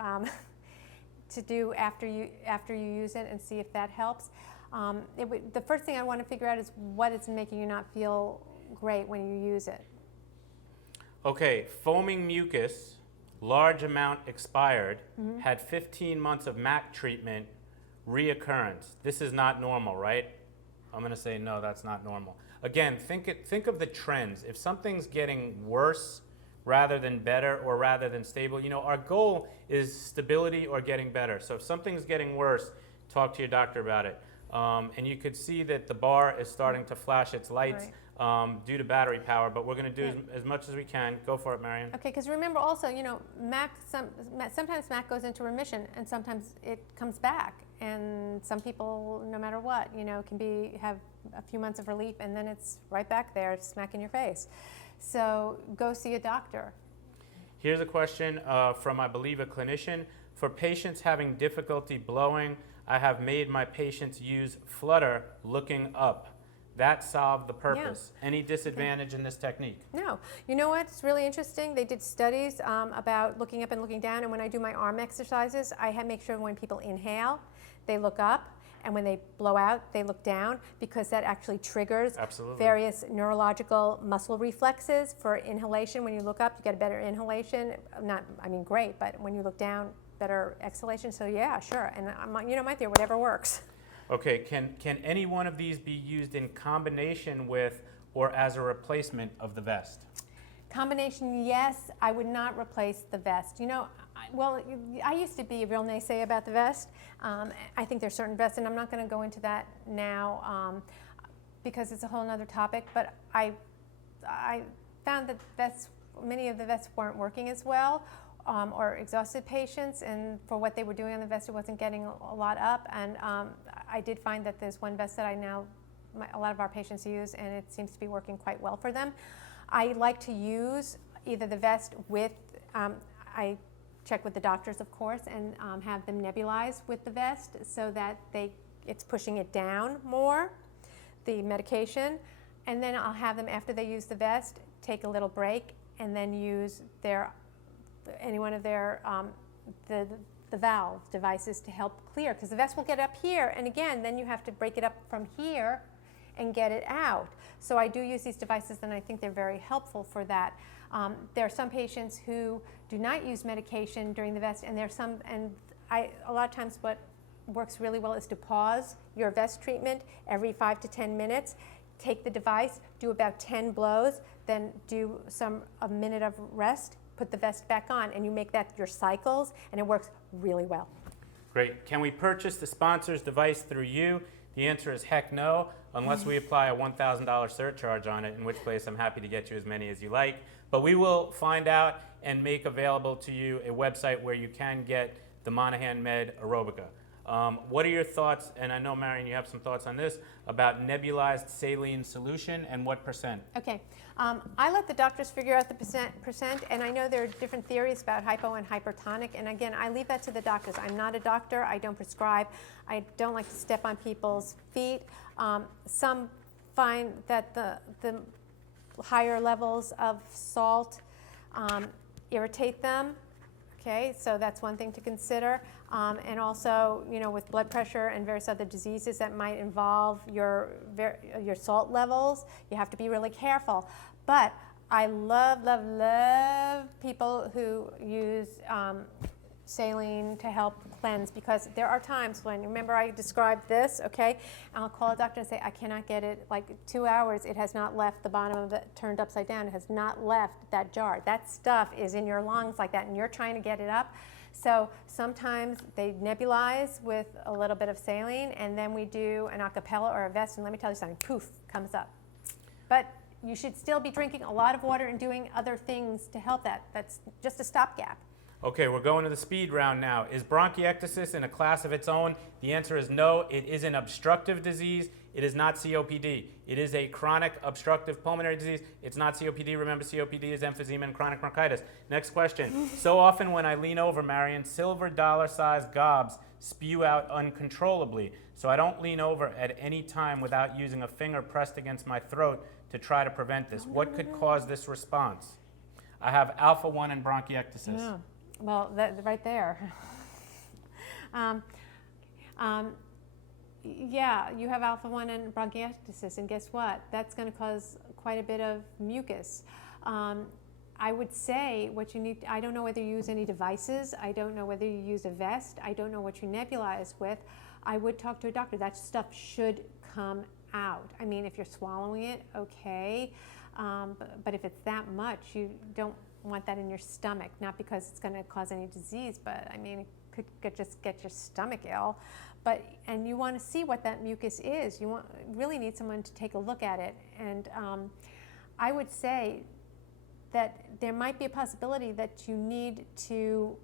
to do after you use it, and see if that helps. The first thing I want to figure out is what is making you not feel great when you use it. Okay, foaming mucus, large amount expired, had 15 months of MAC treatment, reoccurrence. This is not normal, right? I'm going to say no, that's not normal. Again, think of the trends. If something's getting worse rather than better or rather than stable, our goal is stability or getting better. So if something's getting worse, talk to your doctor about it. And you could see that the bar is starting to flash its lights due to battery power, but we're going to do as much as we can. Go for it, Marion. Okay, because remember also, MAC, sometimes MAC goes into remission and sometimes it comes back. And some people, no matter what, can have a few months of relief and then it's right back there, smack in your face. So go see a doctor. Here's a question from, I believe, a clinician. For patients having difficulty blowing, I have made my patients use Flutter looking up. That solved the purpose. Yeah. Any disadvantage in this technique? No. You know what's really interesting? They did studies about looking up and looking down, and when I do my arm exercises, I make sure when people inhale, they look up, and when they blow out, they look down, because that actually triggers various neurological muscle reflexes for inhalation. When you look up, you get a better inhalation. Great, but when you look down, better exhalation. So yeah, sure. And my theory, whatever works. Okay, can any one of these be used in combination with or as a replacement of the vest? Combination, yes. I would not replace the vest. I used to be a real naysayer about the vest. I think there's certain vests, and I'm not going to go into that now because it's a whole other topic, but I found that many of the vests weren't working as well, or exhausted patients, and for what they were doing on the vest, it wasn't getting a lot up. And I did find that there's one vest that a lot of our patients use, and it seems to be working quite well for them. I like to use either the vest with, I check with the doctors, of course, and have them nebulize with the vest so that it's pushing it down more, the medication. And then I'll have them, after they use the vest, take a little break and then use any one of their the valve devices to help clear, because the vest will get up here, and again, then you have to break it up from here and get it out. So I do use these devices, and I think they're very helpful for that. There are some patients who do not use medication during the vest, and a lot of times what works really well is to pause your vest treatment every 5 to 10 minutes. Take the device, do about 10 blows, then do a minute of rest, put the vest back on, and you make that your cycles, and it works really well. Great. Can we purchase the sponsor's device through you? The answer is heck no, unless we apply a $1,000 surcharge on it, in which case I'm happy to get you as many as you like. But we will find out and make available to you a website where you can get the Monahan Med Aerobika. What are your thoughts, and I know, Marion, you have some thoughts on this, about nebulized saline solution and what percent? Okay. I let the doctors figure out the percent, and I know there are different theories about hypo and hypertonic, and again, I leave that to the doctors. I'm not a doctor. I don't prescribe. I don't like to step on people's feet. Some find that the higher levels of salt irritate them. Okay, so that's one thing to consider. And also, with blood pressure and various other diseases that might involve your salt levels, you have to be really careful. But I love, love, love people who use saline to help cleanse, because there are times when, remember I described this, okay, and I'll call a doctor and say, I cannot get it, like 2 hours, it has not left the bottom of it, turned upside down, it has not left that jar. That stuff is in your lungs like that, and you're trying to get it up. So sometimes they nebulize with a little bit of saline, and then we do an acapella or a vest, and let me tell you something, poof, comes up. But you should still be drinking a lot of water and doing other things to help that. That's just a stopgap. Okay, we're going to the speed round now. Is bronchiectasis in a class of its own? The answer is no. It is an obstructive disease. It is not COPD. It is a chronic obstructive pulmonary disease. It's not COPD. Remember, COPD is emphysema and chronic bronchitis. Next question. So often when I lean over, Marion, silver dollar-sized gobs spew out uncontrollably. So I don't lean over at any time without using a finger pressed against my throat to try to prevent this. What could cause this response? I have alpha-1 and bronchiectasis. Yeah. Well, that right there. Yeah, you have alpha-1 and bronchiectasis, and guess what? That's going to cause quite a bit of mucus. I would say what you need, I don't know whether you use any devices, I don't know whether you use a vest, I don't know what you nebulize with. I would talk to a doctor. That stuff should come out. I mean, if you're swallowing it, okay, but if it's that much, you don't want that in your stomach, not because it's going to cause any disease, but I mean, it could just get your stomach ill. And you want to see what that mucus is. You really need someone to take a look at it. And I would say that there might be a possibility that you need to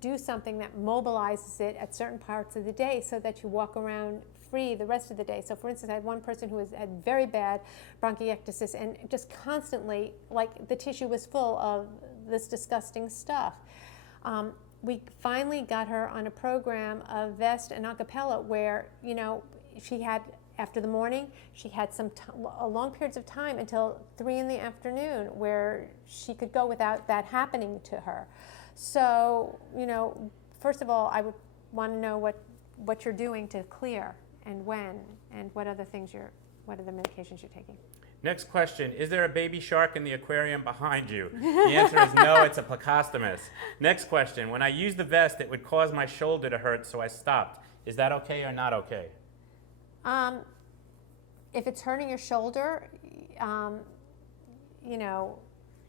do something that mobilizes it at certain parts of the day so that you walk around free the rest of the day. So for instance, I had one person who had very bad bronchiectasis and just constantly, like the tissue was full of this disgusting stuff. We finally got her on a program of vest and acapella where, she had, after the morning, she had long periods of time until 3 in the afternoon where she could go without that happening to her. So, first of all, I would want to know what you're doing to clear and when, and what other medications you're taking. Next question, is there a baby shark in the aquarium behind you? The answer is no, it's a plecostomus. Next question, when I used the vest, it would cause my shoulder to hurt, so I stopped. Is that okay or not okay? If it's hurting your shoulder, Could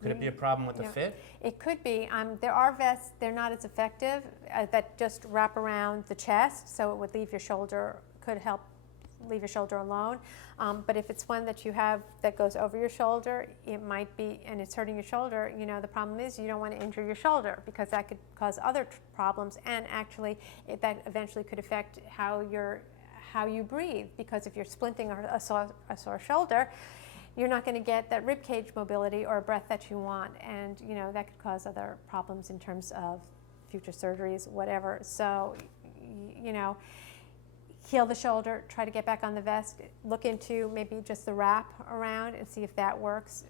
it be a problem with the fit? It could be. There are vests, they're not as effective, that just wrap around the chest, so it would could help leave your shoulder alone. But if it's one that you have that goes over your shoulder, it might be, and it's hurting your shoulder, the problem is you don't want to injure your shoulder because that could cause other problems, and actually that eventually could affect how you breathe, because if you're splinting a sore shoulder, you're not going to get that rib cage mobility or breath that you want, and that could cause other problems in terms of future surgeries, whatever. So, heal the shoulder, try to get back on the vest, look into maybe just the wrap around and see if that works.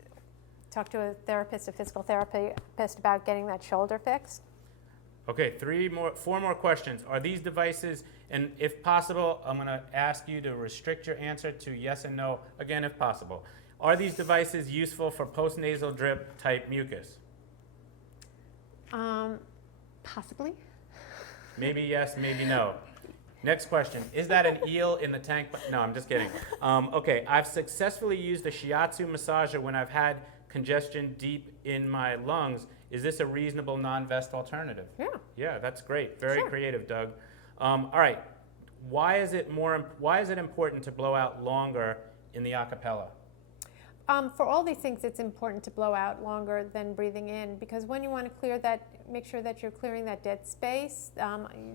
Talk to a therapist, a physical therapist about getting that shoulder fixed. Okay, 4 more questions. Are these devices, and if possible, I'm going to ask you to restrict your answer to yes and no, again, if possible. Are these devices useful for postnasal drip type mucus? Possibly. Maybe yes, maybe no. Next question, is that an eel in the tank? No, I'm just kidding. Okay, I've successfully used a shiatsu massager when I've had congestion deep in my lungs. Is this a reasonable non-vest alternative? Yeah. Yeah, that's great. Very Sure. creative, Doug. All right, why is it important to blow out longer in the acapella? For all these things, it's important to blow out longer than breathing in, because when you want to clear that, make sure that you're clearing that dead space.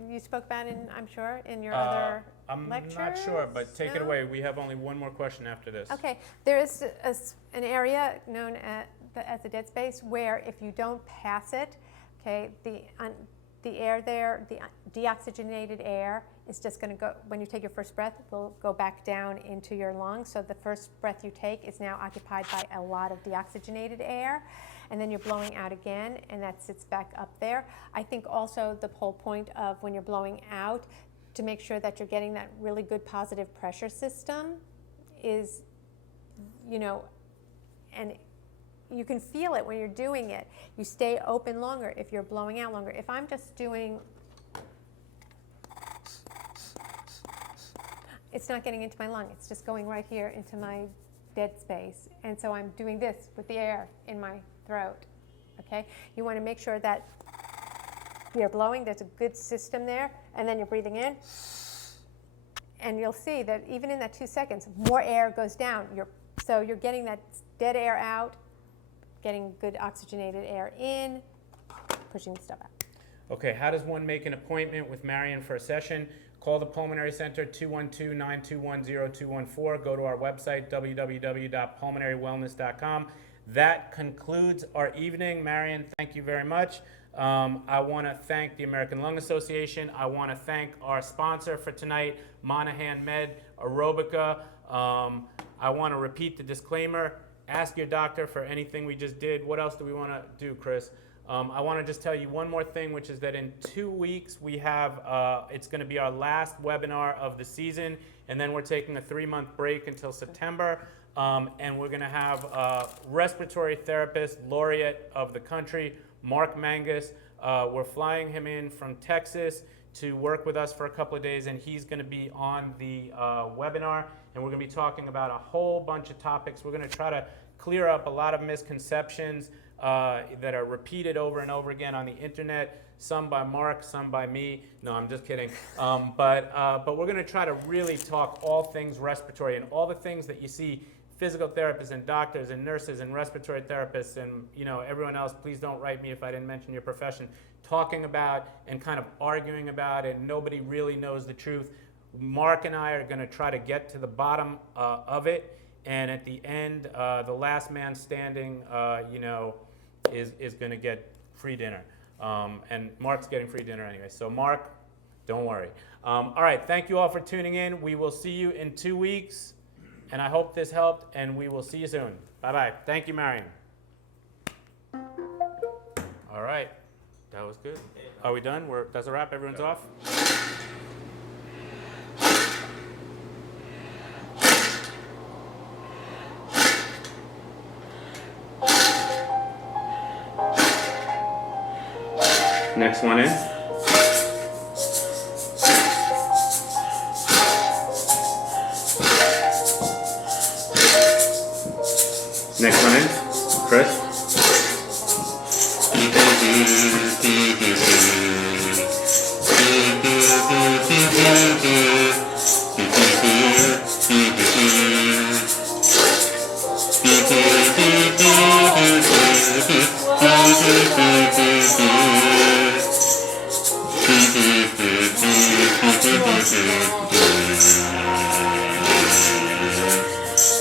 You spoke about it, I'm sure, in your other lectures? I'm not sure, but take it No? away. We have only one more question after this. Okay, there is an area known as the dead space where if you don't pass it, okay, the air there, the deoxygenated air is just going to go, when you take your first breath, will go back down into your lungs. So the first breath you take is now occupied by a lot of deoxygenated air, and then you're blowing out again, and that sits back up there. I think also the whole point of when you're blowing out, to make sure that you're getting that really good positive pressure system is, and you can feel it when you're doing it. You stay open longer if you're blowing out longer. If I'm just doing, it's not getting into my lung. It's just going right here into my dead space. And so I'm doing this with the air in my throat, okay? You want to make sure that you're blowing, there's a good system there, and then you're breathing in. And you'll see that even in that 2 seconds, more air goes down. So you're getting that dead air out, getting good oxygenated air in, pushing the stuff out. Okay, how does one make an appointment with Marion for a session? Call the Pulmonary Center, 212-921-0214. Go to our website, www.pulmonarywellness.com. That concludes our evening. Marion, thank you very much. I want to thank the American Lung Association. I want to thank our sponsor for tonight, Monahan Med, Aerobika. I want to repeat the disclaimer. Ask your doctor for anything we just did. What else do we want to do, Chris? I want to just tell you one more thing, which is that in 2 weeks we have, it's going to be our last webinar of the season, and then we're taking a 3-month break until September, and we're going to have respiratory therapist, laureate of the country, Mark Mangus. We're flying him in from Texas to work with us for a couple of days, and he's going to be on the webinar, and we're going to be talking about a whole bunch of topics. We're going to try to clear up a lot of misconceptions that are repeated over and over again on the internet, some by Mark, some by me. No, I'm just kidding. But we're going to try to really talk all things respiratory and all the things that you see physical therapists and doctors and nurses and respiratory therapists and everyone else. Please don't write me if I didn't mention your profession. Talking about and kind of arguing about, and nobody really knows the truth. Mark and I are going to try to get to the bottom of it. And at the end, the last man standing, is going to get free dinner. And Mark's getting free dinner anyway. So Mark, don't worry. All right, thank you all for tuning in. We will see you in 2 weeks. And I hope this helped, and we will see you soon. Bye-bye. Thank you, Marion. All right. That was good. Are we done? That's a wrap? Everyone's off? Next one in. Next one in. Chris.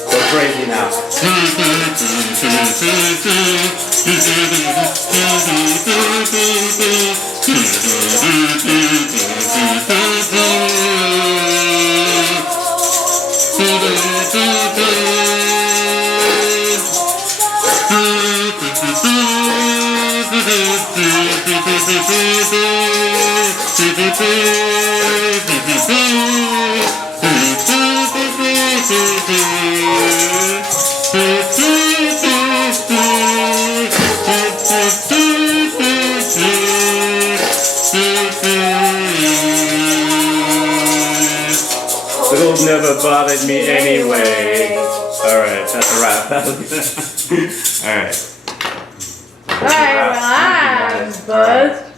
Go crazy now. It'll never bothered me anyway. Alright, that's a wrap. Alright. Alright, well, I'm buzzed.